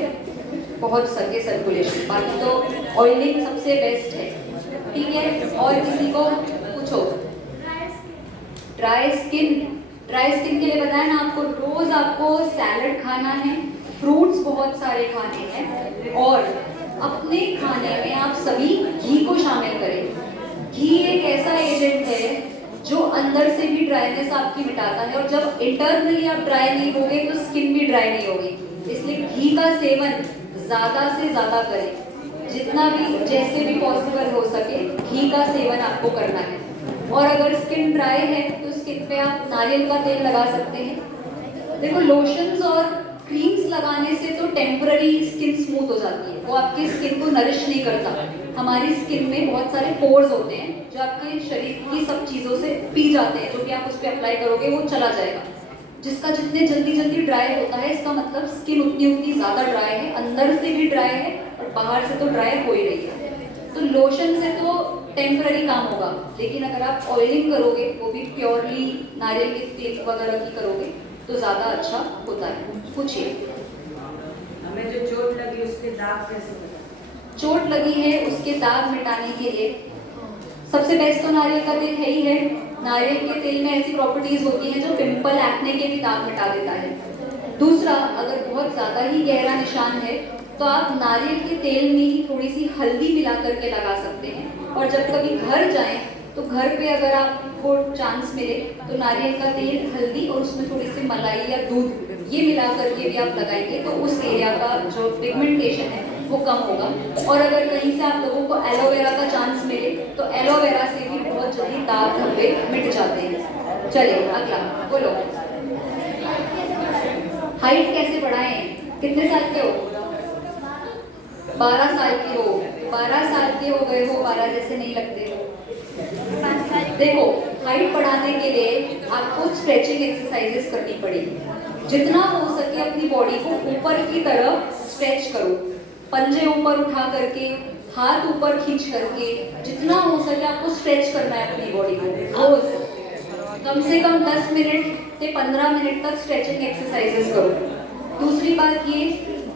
पहुंच सके सर्कुलेशन। बाकी तो ऑयलिंग सबसे बेस्ट है। ठीक है। और किसी को पूछो। ड्राई स्किन के लिए बताया ना आपको, रोज आपको सैलड खाना है, फ्रूट्स बहुत सारे खाने हैं, और अपने खाने में आप सभी घी को शामिल करें। घी एक ऐसा एजेंट है जो अंदर से भी ड्राइनेस आपकी मिटाता है, और जब इंटरनली आप ड्राई नहीं होगे तो स्किन भी ड्राई नहीं होगी। इसलिए घी का सेवन ज़्यादा से ज़्यादा करें, जितना भी जैसे भी पॉसिबल हो सके घी का सेवन आपको करना है। और अगर स्किन ड्राई है तो स्किन पे आप नारियल का तेल लगा सकते हैं। देखो, लोशंस और क्रीम्स लगाने से तो टेम्पररी स्किन स्मूथ हो जाती है, वो आपकी स्किन को नरिश नहीं करता। हमारी स्किन में बहुत सारे पोर्स होते हैं जो आपके शरीर की सब चीज़ों से पी जाते हैं, जो भी आप उस पर अप्लाई करोगे वो चला जाएगा। जिसका जितने जल्दी जल्दी ड्राई होता है, इसका मतलब स्किन उतनी ज़्यादा ड्राई है, अंदर से भी ड्राई है और बाहर से तो ड्राई हो ही रही है। तो लोशन से तो टेम्पररी काम होगा, लेकिन अगर आप ऑयलिंग करोगे, वो भी प्योरली नारियल के तेल वगैरह की करोगे, तो ज़्यादा अच्छा होता है। पूछिए। हमें जो चोट लगी उसके दाग कैसे मिटा? चोट लगी है उसके दाग मिटाने के लिए सबसे बेस्ट तो नारियल का तेल है ही है। नारियल के तेल में ऐसी प्रॉपर्टीज होती हैं जो पिंपल, एक्ने के भी दाग मिटा देता है। दूसरा, अगर बहुत ज़्यादा ही गहरा निशान है तो आप नारियल के तेल में ही थोड़ी सी हल्दी मिला करके लगा सकते हैं। और जब कभी घर जाएं तो घर पे अगर आपको चांस मिले तो नारियल का तेल, हल्दी और उसमें थोड़ी सी मलाई या दूध ये मिला करके भी आप लगाएंगे तो उस एरिया का जो पिगमेंटेशन है वो कम होगा। और अगर कहीं से आप लोगों को एलोवेरा का चांस मिले तो एलोवेरा से भी बहुत जल्दी दाग धब्बे मिट जाते हैं। चलिए अगला बोलो, हाइट कैसे बढ़ाएं? कितने साल के हो? 12 साल के हो। 12 साल के हो गए हो, 12 जैसे नहीं लगते हो। देखो, हाइट बढ़ाने के लिए आपको स्ट्रेचिंग एक्सरसाइजेस करनी पड़ेगी। जितना हो सके अपनी बॉडी को ऊपर की तरफ स्ट्रेच करो, पंजे ऊपर उठा करके, हाथ ऊपर खींच करके, जितना हो सके आपको स्ट्रेच करना है अपनी बॉडी को रोज। कम से कम 10 मिनट से 15 मिनट तक स्ट्रेचिंग एक्सरसाइजेस करो। दूसरी बात ये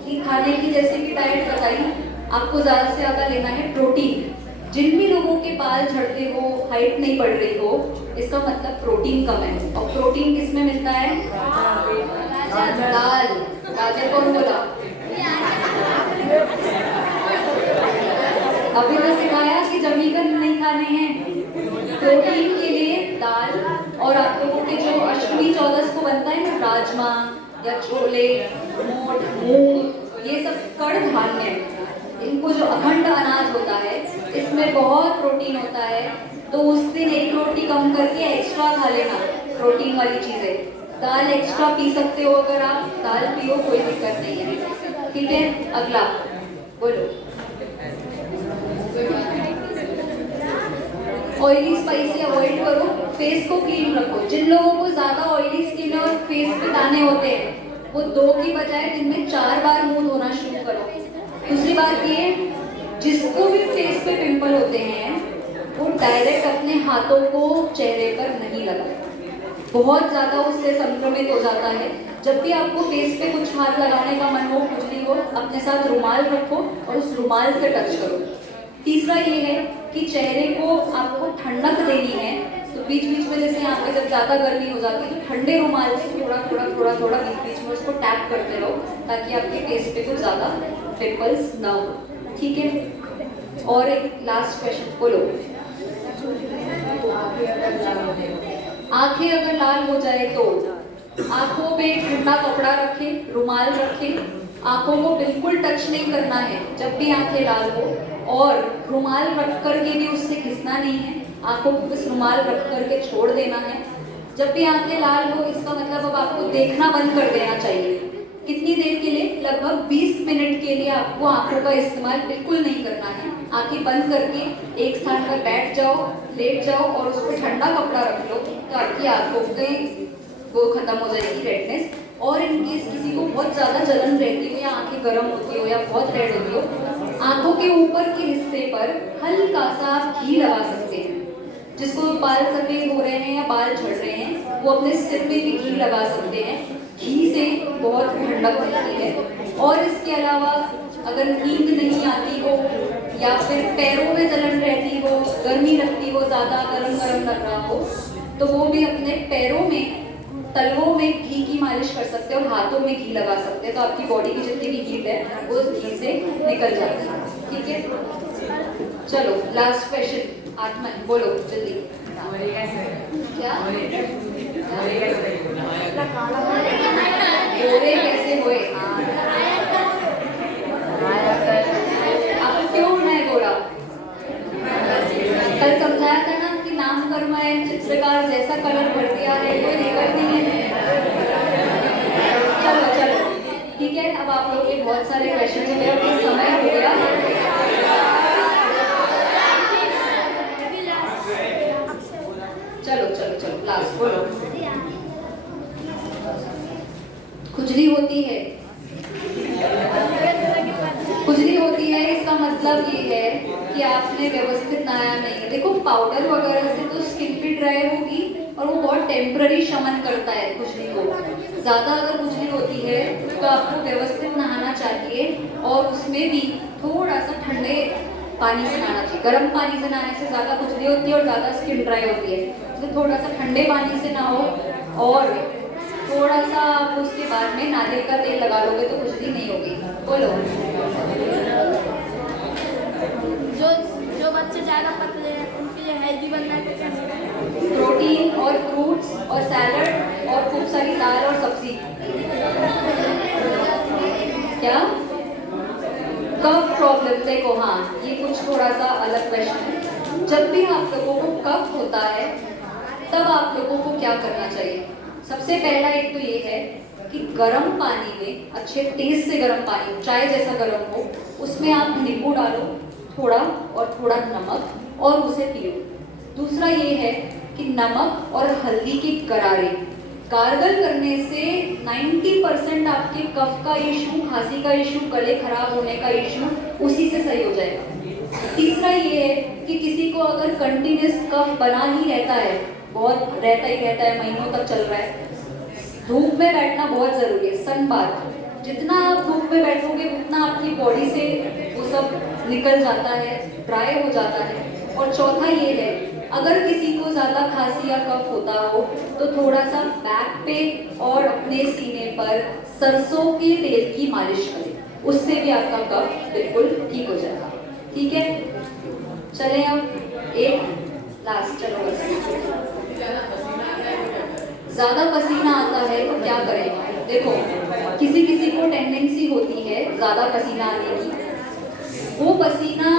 कि खाने की जैसे कि डाइट बताई, आपको ज़्यादा से ज़्यादा लेना है प्रोटीन। जिन भी लोगों के बाल झड़ते हो, हाइट नहीं बढ़ रही हो, इसका मतलब प्रोटीन कम है। और प्रोटीन किसमें मिलता है? दाल। गाजर कौन बोला? अभी तो सिखाया कि जमीकन नहीं खाने हैं। प्रोटीन के लिए दाल, और आप लोगों के जो अष्टमी चौदस को बनता है ना, राजमा या छोले, मोठ, मूंग, ये सब कड़ धान्य है। इनको जो अखंड अनाज होता है इसमें बहुत प्रोटीन होता है, तो उस दिन एक रोटी कम करके एक्स्ट्रा खा लेना प्रोटीन वाली चीजें। दाल एक्स्ट्रा पी सकते हो, अगर आप दाल पियो कोई दिक्कत नहीं है। ठीक है, अगला बोलो, ऑयली स्पाइसी अवॉइड करो, फेस को क्लीन रखो। जिन लोगों को ज्यादा ऑयली स्किन और फेस पे दाने होते हैं वो 2 की बजाय दिन में 4 बार मुंह धोना शुरू करो। दूसरी बात ये, जिसको भी फेस पे पिंपल होते हैं वो डायरेक्ट अपने हाथों को चेहरे पर नहीं लगाए, बहुत ज़्यादा उससे संक्रमित हो जाता है। जब भी आपको फेस पे कुछ हाथ लगाने का मन हो, खुजली हो, अपने साथ रुमाल रखो और उस रुमाल से टच करो। तीसरा ये है कि चेहरे को आपको ठंडक देनी है, तो बीच बीच में जैसे यहाँ पे जब ज़्यादा गर्मी हो जाती है तो ठंडे रुमाल से थोड़ा बीच बीच में उसको टैप करते रहो, ताकि आपके फेस पे कुछ ज़्यादा पिंपल्स ना हो। ठीक है, और एक लास्ट क्वेश्चन बोलो, आंखें अगर लाल हो जाए तो आंखों पे ठंडा कपड़ा रखें, रुमाल रखें, आंखों को बिल्कुल टच नहीं करना है जब भी आंखें लाल हो, और रुमाल रख करके भी उससे घिसना नहीं है, आंखों को बस रुमाल रख करके छोड़ देना है। जब भी आंखें लाल हो इसका मतलब अब आपको देखना बंद कर देना चाहिए। कितनी देर के लिए? लगभग 20 मिनट के लिए आपको आंखों का इस्तेमाल बिल्कुल नहीं करना है। आंखें बंद करके एक स्थान पर बैठ जाओ, लेट जाओ और उस पर ठंडा कपड़ा रख लो, तो आपकी आंखों की वो खत्म हो जाएगी रेडनेस। और इन केस किसी को बहुत ज़्यादा जलन रहती हो या आंखें गर्म होती हो या बहुत रेड होती हो, आंखों के ऊपर के हिस्से पर हल्का सा आप घी लगा सकते हैं। जिसको बाल सफ़ेद हो रहे हैं या बाल झड़ रहे हैं वो अपने सिर पे भी घी लगा सकते हैं, घी से बहुत ठंडक मिलती है। और इसके अलावा अगर नींद नहीं आती हो या फिर पैरों में जलन रहती हो, गर्मी लगती हो, ज़्यादा गर्म गर्म लग रहा हो, तो वो भी अपने पैरों में, तलवों में घी की मालिश कर सकते हैं और हाथों में घी लगा सकते हैं, तो आपकी बॉडी की जितनी भी हीट है वो घी से निकल जाती है। ठीक है, चलो लास्ट क्वेश्चन, आत्मन बोलो जल्दी। क्या गोरे कैसे हुए? आपको क्यों होना है गोरा? कल समझाया था ना कि नाम कर्म है, चित्रकार जैसा कलर भर दिया है, कोई दिक्कत नहीं है। चलो ठीक है, अब आप लोग के बहुत सारे क्वेश्चन हुए, अब समय हो गया। चलो लास्ट बोलो। खुजली होती है, खुजली होती है, इसका मतलब ये है कि आपने व्यवस्थित नहाया नहीं है। देखो पाउडर वगैरह से तो स्किन भी ड्राई होगी और वो बहुत टेम्पररी शमन करता है खुजली को। ज़्यादा अगर खुजली होती है तो आपको व्यवस्थित नहाना चाहिए और उसमें भी थोड़ा सा ठंडे पानी से नहाना चाहिए। गर्म पानी से नहाने से ज़्यादा खुजली होती है और ज़्यादा स्किन ड्राई होती है। मतलब थोड़ा सा ठंडे पानी से नहाओ और थोड़ा सा आप उसके बाद में नारियल का तेल लगा लोगे तो कुछ भी नहीं होगी। बोलो। जो बच्चे ज़्यादा पतले हैं उनके लिए हेल्दी बनना है तो क्या करें? प्रोटीन और फ्रूट्स और सैलड और खूब सारी दाल और सब्जी। क्या कफ प्रॉब्लम? देखो हाँ, ये कुछ थोड़ा सा अलग क्वेश्चन है। जब भी आप लोगों को कफ होता है तब आप लोगों को क्या करना चाहिए? सबसे पहला एक तो ये है कि गर्म पानी में, अच्छे तेज से गर्म पानी, चाय जैसा गर्म हो, उसमें आप नींबू डालो थोड़ा और थोड़ा नमक और उसे पियो। दूसरा ये है कि नमक और हल्दी की गरारे गार्गल करने से 90% आपके कफ का इशू, खांसी का इशू, गले खराब होने का इशू उसी से सही हो जाएगा। तीसरा ये है कि किसी को अगर कंटिन्यूस कफ बना ही रहता है, बहुत रहता ही रहता है, महीनों तक चल रहा है, धूप में बैठना बहुत ज़रूरी है। सन बाथ, जितना आप धूप में बैठोगे उतना आपकी बॉडी से वो सब निकल जाता है, ड्राई हो जाता है। और चौथा ये है, अगर किसी को ज़्यादा खांसी या कफ होता हो तो थोड़ा सा बैक पे और अपने सीने पर सरसों के तेल की मालिश करें, उससे भी आपका कफ बिल्कुल ठीक हो जाएगा। ठीक है, चलें अब एक लास्ट। चलो बस, ज़्यादा पसीना आता है तो क्या करें? देखो, किसी किसी को टेंडेंसी होती है ज़्यादा पसीना आने की। वो पसीना,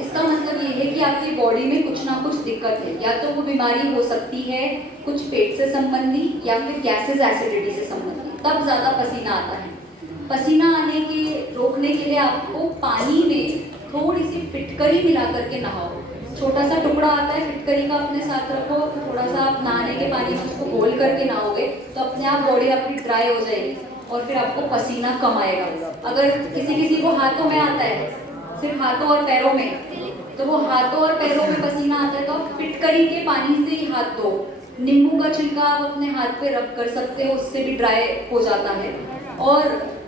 इसका मतलब ये है कि आपकी बॉडी में कुछ ना कुछ दिक्कत है, या तो वो बीमारी हो सकती है कुछ पेट से संबंधी या फिर गैसेस एसिडिटी से संबंधी, तब ज़्यादा पसीना आता है। पसीना आने के रोकने के लिए आपको पानी में थोड़ी सी फिटकरी मिला करके नहाओ। छोटा सा टुकड़ा आता है फिटकरी का, अपने साथ रखो, थोड़ा सा आप नहाने के पानी में उसको घोल करके नहाओगे तो अपने आप बॉडी आपकी ड्राई हो जाएगी और फिर आपको पसीना कम आएगा। अगर किसी किसी को हाथों में आता है, सिर्फ हाथों और पैरों में, तो वो हाथों और पैरों में पसीना आता है तो आप फिटकरी के पानी से ही हाथ धो। नींबू का छिलका आप अपने हाथ पे रब कर सकते हो, उससे भी ड्राई हो जाता है। और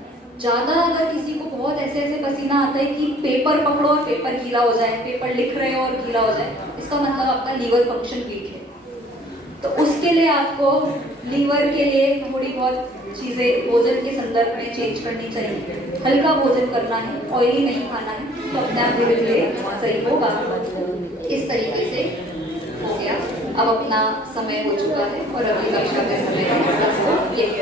ज़्यादा अगर किसी को बहुत ऐसे ऐसे पसीना आता है कि पेपर पकड़ो और पेपर गीला हो जाए, पेपर लिख रहे हो और गीला हो जाए, इसका मतलब आपका लीवर फंक्शन वीक है। तो उसके लिए आपको लीवर के लिए थोड़ी बहुत चीज़ें भोजन के संदर्भ में चेंज करनी चाहिए। हल्का भोजन करना है, ऑयली नहीं खाना है, तो अपने आप धीरे धीरे सही होगा। इस तरीके से हो गया। अब अपना समय हो चुका है और अगली कक्षा का समय है, यही